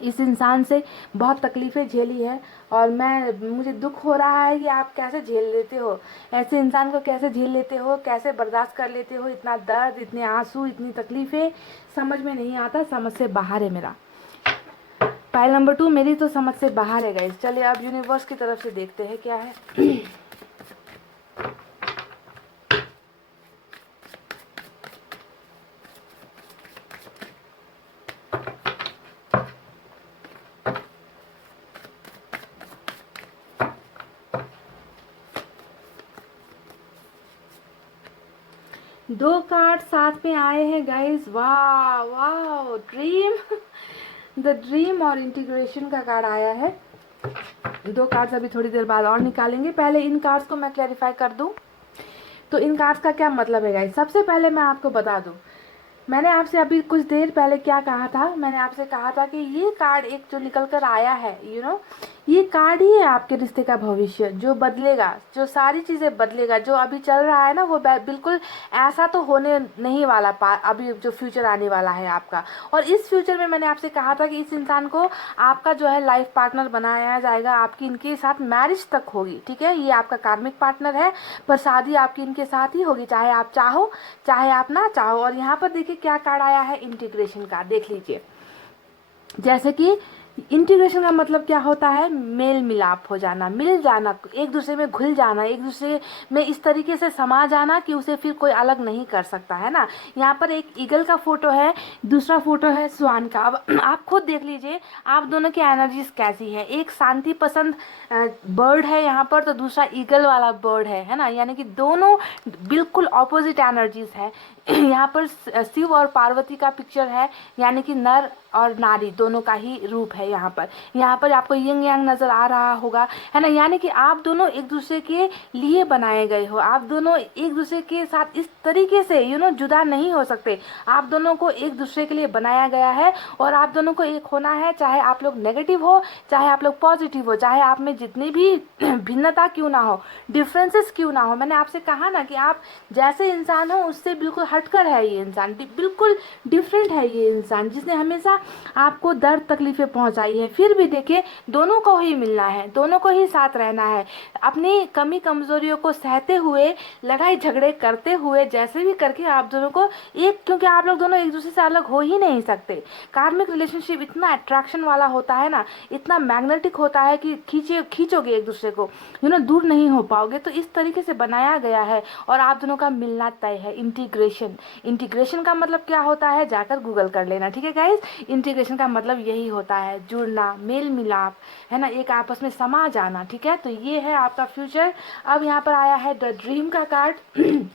इस इंसान से बहुत तकलीफ़ें झेली है, और मुझे दुख हो रहा है कि आप कैसे झेल लेते हो, ऐसे इंसान को कैसे झेल लेते हो, कैसे बर्दाश्त कर लेते हो, इतना दर्द, इतने आंसू, इतनी तकलीफ़ें, समझ में नहीं आता, समझ से बाहर है मेरा। पाइल नंबर 2 मेरी तो समझ से बाहर है गाइस। चलिए अब यूनिवर्स की तरफ से देखते हैं क्या है। दो कार्ड साथ में आए हैं गाइस, वाह वाह, ड्रीम द ड्रीम और इंटीग्रेशन का कार्ड आया है। 2 कार्ड्स अभी थोड़ी देर बाद और निकालेंगे। पहले इन कार्ड्स को मैं क्लैरिफाई कर दूं। तो इन कार्ड्स का क्या मतलब है गाइस, सबसे पहले मैं आपको बता दूं, मैंने आपसे अभी कुछ देर पहले क्या कहा था, मैंने आपसे कहा था कि ये कार्ड एक जो निकल कर आया है, ये कार्ड ही है आपके रिश्ते का भविष्य, जो बदलेगा, जो सारी चीज़ें बदलेगा। जो अभी चल रहा है ना, वो बिल्कुल ऐसा तो होने नहीं वाला, अभी जो फ्यूचर आने वाला है आपका। और इस फ्यूचर में मैंने आपसे कहा था कि इस इंसान को आपका जो है लाइफ पार्टनर बनाया जाएगा, आपकी इनके साथ मैरिज तक होगी, ठीक है। ये आपका कार्मिक पार्टनर है, पर शादी आपकी इनके साथ ही होगी, चाहे आप चाहो चाहे आप ना चाहो। और यहाँ पर देखिए क्या कार्ड आया है, इंटीग्रेशन का, देख लीजिए। जैसे कि इंटीग्रेशन का मतलब क्या होता है, मेल मिलाप हो जाना, मिल जाना, एक दूसरे में घुल जाना, एक दूसरे में इस तरीके से समा जाना कि उसे फिर कोई अलग नहीं कर सकता है ना। यहाँ पर एक ईगल का फोटो है, दूसरा फोटो है स्वान का। अब आप खुद देख लीजिए आप दोनों की एनर्जीज कैसी है। एक शांति पसंद बर्ड है यहाँ पर, तो दूसरा ईगल वाला बर्ड है ना। यानी कि दोनों बिल्कुल ऑपोजिट एनर्जीज है। यहाँ पर शिव और पार्वती का पिक्चर है, यानी कि नर और नारी दोनों का ही रूप है। है यहाँ पर आपको यिंग यांग नज़र आ रहा होगा, है ना। यानी कि आप दोनों एक दूसरे के लिए बनाए गए हो, आप दोनों एक दूसरे के साथ इस तरीके से जुदा नहीं हो सकते। आप दोनों को एक दूसरे के लिए बनाया गया है और आप दोनों को एक होना है, चाहे आप लोग नेगेटिव हो, चाहे आप लोग पॉजिटिव हो, चाहे आप में जितनी भी भिन्नता क्यों ना हो, डिफरेंसेस क्यों ना हो। मैंने आपसे कहा ना कि आप जैसे इंसान हो उससे बिल्कुल हटकर है ये इंसान, बिल्कुल डिफरेंट है ये इंसान जिसने हमेशा आपको दर्द तकलीफें पहुंचाई है। फिर भी देखिए, दोनों को ही मिलना है, दोनों को ही साथ रहना है, अपनी कमी कमजोरियों को सहते हुए, लड़ाई झगड़े करते हुए, जैसे भी करके आप दोनों को एक, क्योंकि आप लोग दोनों एक दूसरे से अलग हो ही नहीं सकते। कार्मिक रिलेशनशिप इतना अट्रैक्शन वाला होता है ना, इतना मैग्नेटिक होता है कि खींचोगे एक दूसरे को, दूर नहीं हो पाओगे। तो इस तरीके से बनाया गया है और आप दोनों का मिलना तय है। इंटीग्रेशन का मतलब क्या होता है, जाकर गूगल कर लेना, ठीक है गाइज। इंटीग्रेशन का मतलब यही होता है, जुड़ना, मेल मिलाप, है ना, एक आपस में समा जाना, ठीक है। तो ये है आपका फ्यूचर। अब यहाँ पर आया है द ड्रीम का कार्ड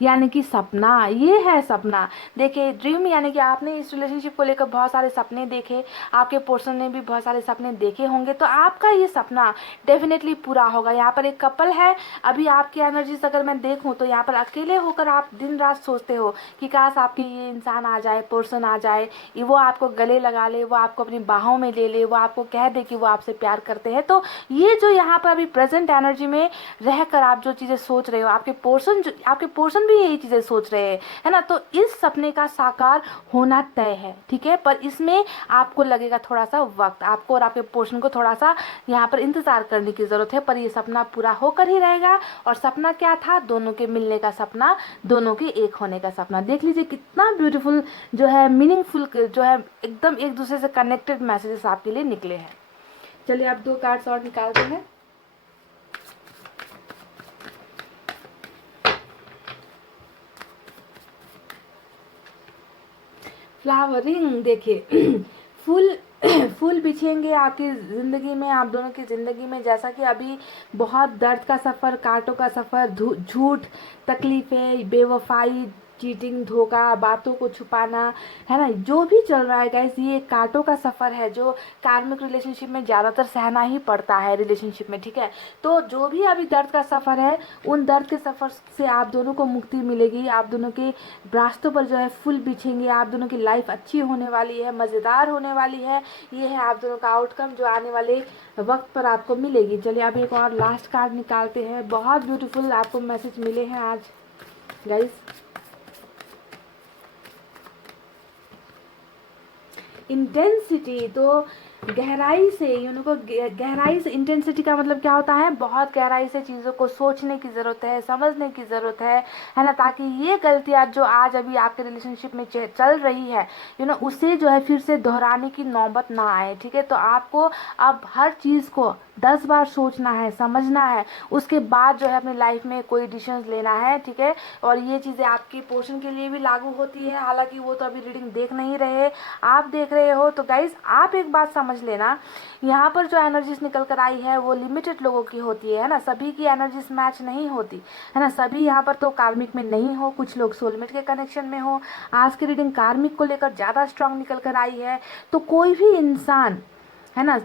यानी कि सपना, ये है सपना। देखिए, ड्रीम यानी कि आपने इस रिलेशनशिप को लेकर बहुत सारे सपने देखे, आपके पर्सन ने भी बहुत सारे सपने देखे होंगे, तो आपका ये सपना डेफिनेटली पूरा होगा। यहाँ पर एक कपल है, अभी आपकी एनर्जीज अगर मैं देखूँ तो यहाँ पर अकेले होकर आप दिन रात सोचते हो कि काश आपके ये इंसान आ जाए, पर्सन आ जाए, वो आपको गले लगा ले, वो आपको अपनी बाहों में ले ले, वो आपको कह दे कि वो आपसे प्यार करते हैं। तो ये जो यहाँ पर अभी प्रेजेंट एनर्जी में रहकर आप जो चीज़ें सोच रहे हो, आपके पोर्शन भी यही चीजें सोच रहे हैं, है ना। तो इस सपने का साकार होना तय है, ठीक है। पर इसमें आपको लगेगा थोड़ा सा वक्त, आपको और आपके पोर्शन को थोड़ा सा यहाँ पर इंतजार करने की जरूरत है, पर ये सपना पूरा होकर ही रहेगा। और सपना क्या था, दोनों के मिलने का सपना, दोनों के एक होने का सपना। देख लीजिए कितना ब्यूटीफुल जो है, मीनिंगफुल जो है, एकदम एक दूसरे से कनेक्टेड मैसेजेस आपके लिए निकले हैं। चलिए आप 2 कार्ड्स और निकालते हैं। फ्लावरिंग, देखिए फूल फूल बिछेंगे आपकी ज़िंदगी में, आप दोनों की ज़िंदगी में। जैसा कि अभी बहुत दर्द का सफ़र, कांटों का सफ़र, झूठ, तकलीफ़ें, बेवफाई, चीटिंग, धोखा, बातों को छुपाना, है ना, जो भी चल रहा है गाइस, ये कांटों का सफ़र है जो कार्मिक रिलेशनशिप में ज़्यादातर सहना ही पड़ता है रिलेशनशिप में, ठीक है। तो जो भी अभी दर्द का सफ़र है, उन दर्द के सफ़र से आप दोनों को मुक्ति मिलेगी, आप दोनों के रास्तों पर जो है फूल बिछेंगे, आप दोनों की लाइफ अच्छी होने वाली है, मज़ेदार होने वाली है। ये है आप दोनों का आउटकम जो आने वाले वक्त पर आपको मिलेगी। चलिए अब एक और लास्ट कार्ड निकालते हैं। बहुत ब्यूटीफुल आपको मैसेज मिले हैं आज गाइस। इंटेंसिटी, तो गहराई से, गहराई से, इंटेंसिटी का मतलब क्या होता है, बहुत गहराई से चीज़ों को सोचने की ज़रूरत है, समझने की ज़रूरत है ना, ताकि ये गलतियाँ जो आज अभी आपके रिलेशनशिप में चल रही है, उसे जो है फिर से दोहराने की नौबत ना आए, ठीक है। तो आपको अब हर चीज़ को 10 बार सोचना है, समझना है, उसके बाद जो है अपनी लाइफ में कोई डिसीजन लेना है, ठीक है। और ये चीज़ें आपकी पोर्शन के लिए भी लागू होती है, हालांकि वो तो अभी रीडिंग देख नहीं रहे, आप देख रहे हो। तो गाइज आप एक बात समझ लेना, यहाँ पर जो एनर्जीज निकल कर आई है वो लिमिटेड लोगों की होती है ना, सभी की एनर्जीज मैच नहीं होती, है ना। सभी यहाँ पर तो कार्मिक में नहीं हो, कुछ लोग सोलमेट के कनेक्शन में हो। आज की रीडिंग कार्मिक को लेकर ज़्यादा स्ट्रांग निकल कर आई है। तो कोई भी इंसान, है ना,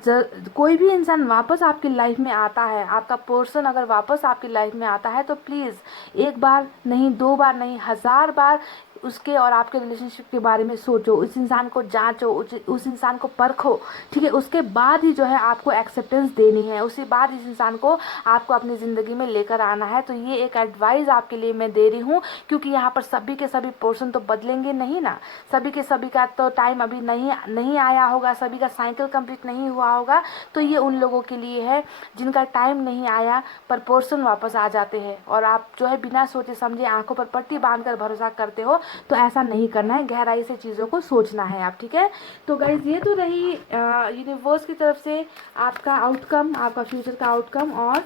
कोई भी इंसान वापस आपकी लाइफ में आता है, आपका पर्सन अगर वापस आपकी लाइफ में आता है, तो प्लीज़ एक बार नहीं, 2 बार नहीं, 1000 बार उसके और आपके रिलेशनशिप के बारे में सोचो, उस इंसान को जांचो, उस इंसान को परखो, ठीक है। उसके बाद ही जो है आपको एक्सेप्टेंस देनी है, उसी बाद इस इंसान को आपको अपनी ज़िंदगी में लेकर आना है। तो ये एक एडवाइस आपके लिए मैं दे रही हूँ, क्योंकि यहाँ पर सभी के सभी पर्सन तो बदलेंगे नहीं ना, सभी के सभी का तो टाइम अभी नहीं आया होगा, सभी का साइकिल कंप्लीट नहीं हुआ होगा। तो ये उन लोगों के लिए है जिनका टाइम नहीं आया पर पर्सन वापस आ जाते हैं, और आप जो है बिना सोचे समझे आंखों पर पट्टी बांधकर भरोसा करते हो। तो ऐसा नहीं करना है, गहराई से चीज़ों को सोचना है आप, ठीक है। तो गाइज ये तो रही यूनिवर्स की तरफ से आपका आउटकम, आपका फ्यूचर का आउटकम और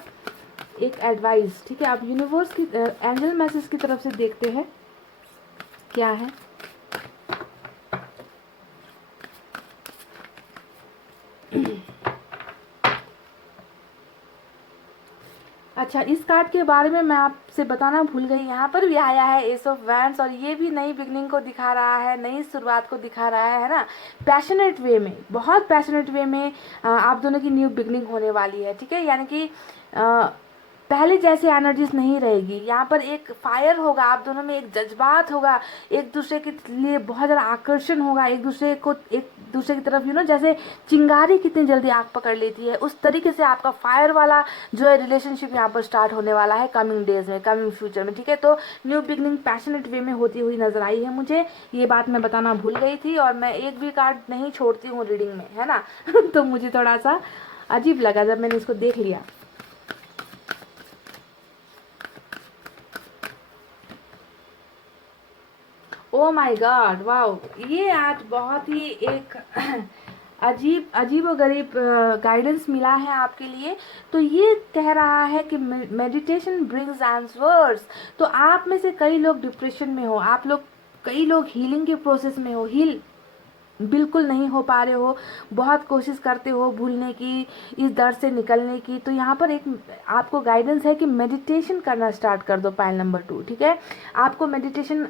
एक एडवाइस, ठीक है। अब यूनिवर्स की एंजल मैसेज की तरफ से देखते हैं क्या है। अच्छा, इस कार्ड के बारे में मैं आपसे बताना भूल गई, यहाँ पर भी आया है एस ऑफ वैंड्स, और ये भी नई बिगनिंग को दिखा रहा है, नई शुरुआत को दिखा रहा है ना, पैशनेट वे में, बहुत पैशनेट वे में आप दोनों की न्यू बिगनिंग होने वाली है, ठीक है। यानी कि पहले जैसी एनर्जीज नहीं रहेगी, यहाँ पर एक फायर होगा, आप दोनों में एक जज्बात होगा, एक दूसरे के लिए बहुत ज़्यादा आकर्षण होगा, एक दूसरे की तरफ जैसे चिंगारी कितनी जल्दी आग पकड़ लेती है, उस तरीके से आपका फायर वाला जो है रिलेशनशिप यहाँ पर स्टार्ट होने वाला है कमिंग डेज में, कमिंग फ्यूचर में, ठीक है। तो न्यू बिगनिंग पैशनेट वे में होती हुई नजर आई है मुझे, ये बात मैं बताना भूल गई थी, और मैं एक भी कार्ड नहीं छोड़ती हूँ रीडिंग में, है ना। तो मुझे थोड़ा सा अजीब लगा जब मैंने इसको देख लिया। ओ माय गॉड, वाओ, ये आज बहुत ही एक अजीब और गरीब गाइडेंस मिला है आपके लिए। तो ये कह रहा है कि मेडिटेशन ब्रिंग्स आंसर्स। तो आप में से कई लोग डिप्रेशन में हो, कई लोग हीलिंग के प्रोसेस में हो, हील बिल्कुल नहीं हो पा रहे हो, बहुत कोशिश करते हो भूलने की, इस दर्द से निकलने की। तो यहाँ पर एक आपको गाइडेंस है कि मेडिटेशन करना स्टार्ट कर दो, पाइल नंबर 2, ठीक है। आपको मेडिटेशन,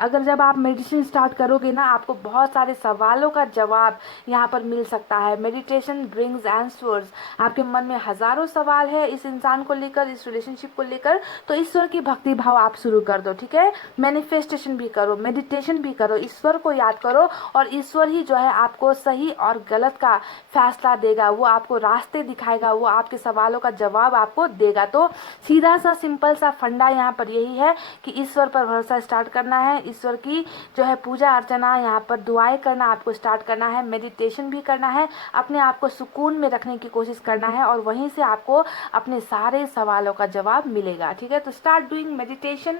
अगर जब आप मेडिटेशन स्टार्ट करोगे ना, आपको बहुत सारे सवालों का जवाब यहाँ पर मिल सकता है। Meditation brings answers. आपके मन में हजारों सवाल है इस इंसान को लेकर, इस रिलेशनशिप को लेकर, तो ईश्वर की भक्ति भाव आप शुरू कर दो, ठीक है। मैनिफेस्टेशन भी करो, मेडिटेशन भी करो, ईश्वर को याद करो, और ईश्वर ही जो है आपको सही और गलत का फैसला देगा, वो आपको रास्ते दिखाएगा, वो आपके सवालों का जवाब आपको देगा। तो सीधा सा सिंपल सा फंडा यहाँ पर यही है कि ईश्वर पर भरोसा स्टार्ट करना है, ईश्वर की जो है पूजा अर्चना, यहाँ पर दुआएं करना आपको स्टार्ट करना है, मेडिटेशन भी करना है, अपने आप को सुकून में रखने की कोशिश करना है, और वहीं से आपको अपने सारे सवालों का जवाब मिलेगा, ठीक है। तो start doing meditation,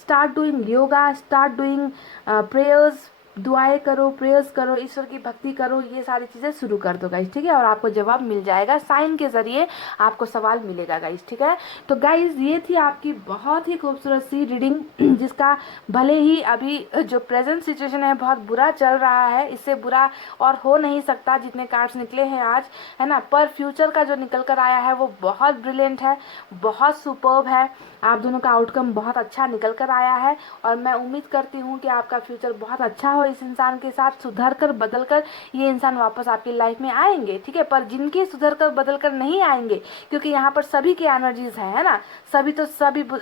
start doing yoga, start doing prayers, दुआएं करो, प्रेयर्स करो, ईश्वर की भक्ति करो, ये सारी चीज़ें शुरू कर दो गाइस, ठीक है। और आपको जवाब मिल जाएगा, साइन के जरिए आपको सवाल मिलेगा गाइस, ठीक है। तो गाइस, ये थी आपकी बहुत ही खूबसूरत सी रीडिंग, जिसका भले ही अभी जो प्रेजेंट सिचुएशन है बहुत बुरा चल रहा है, इससे बुरा और हो नहीं सकता जितने कार्ड्स निकले हैं आज, है ना, पर फ्यूचर का जो निकल कर आया है वो बहुत ब्रिलियंट है, बहुत सुपर्ब है। आप दोनों का आउटकम बहुत अच्छा निकल कर आया है, और मैं उम्मीद करती हूँ कि आपका फ्यूचर बहुत अच्छा हो इस इंसान के साथ। सुधर कर बदल कर ये इंसान वापस आपकी लाइफ में आएंगे, ठीक है। पर जिनके सुधर कर बदल कर नहीं आएंगे, क्योंकि यहाँ पर सभी की एनर्जीज है ना, सभी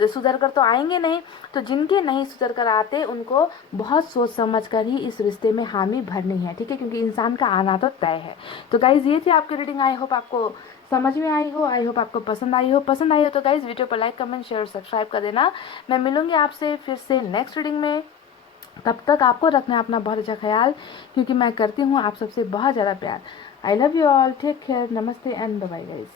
सुधर कर तो आएंगे नहीं, तो जिनके नहीं सुधर कर आते उनको बहुत सोच समझ कर ही इस रिश्ते में हामी भरनी है, ठीक है, क्योंकि इंसान का आना तो तय है। तो गाइज, ये थी आपकी रीडिंग, आई होप आपको समझ में आई हो, आई होप आपको पसंद आई हो तो गाइज वीडियो पर लाइक, कमेंट, शेयर और सब्सक्राइब कर देना। मैं मिलूंगी आपसे फिर से नेक्स्ट रीडिंग में, तब तक आपको रखना है अपना बहुत अच्छा ख्याल, क्योंकि मैं करती हूँ आप सबसे बहुत ज़्यादा प्यार। I love you all, take care, नमस्ते एंड बाय बाय गाइज।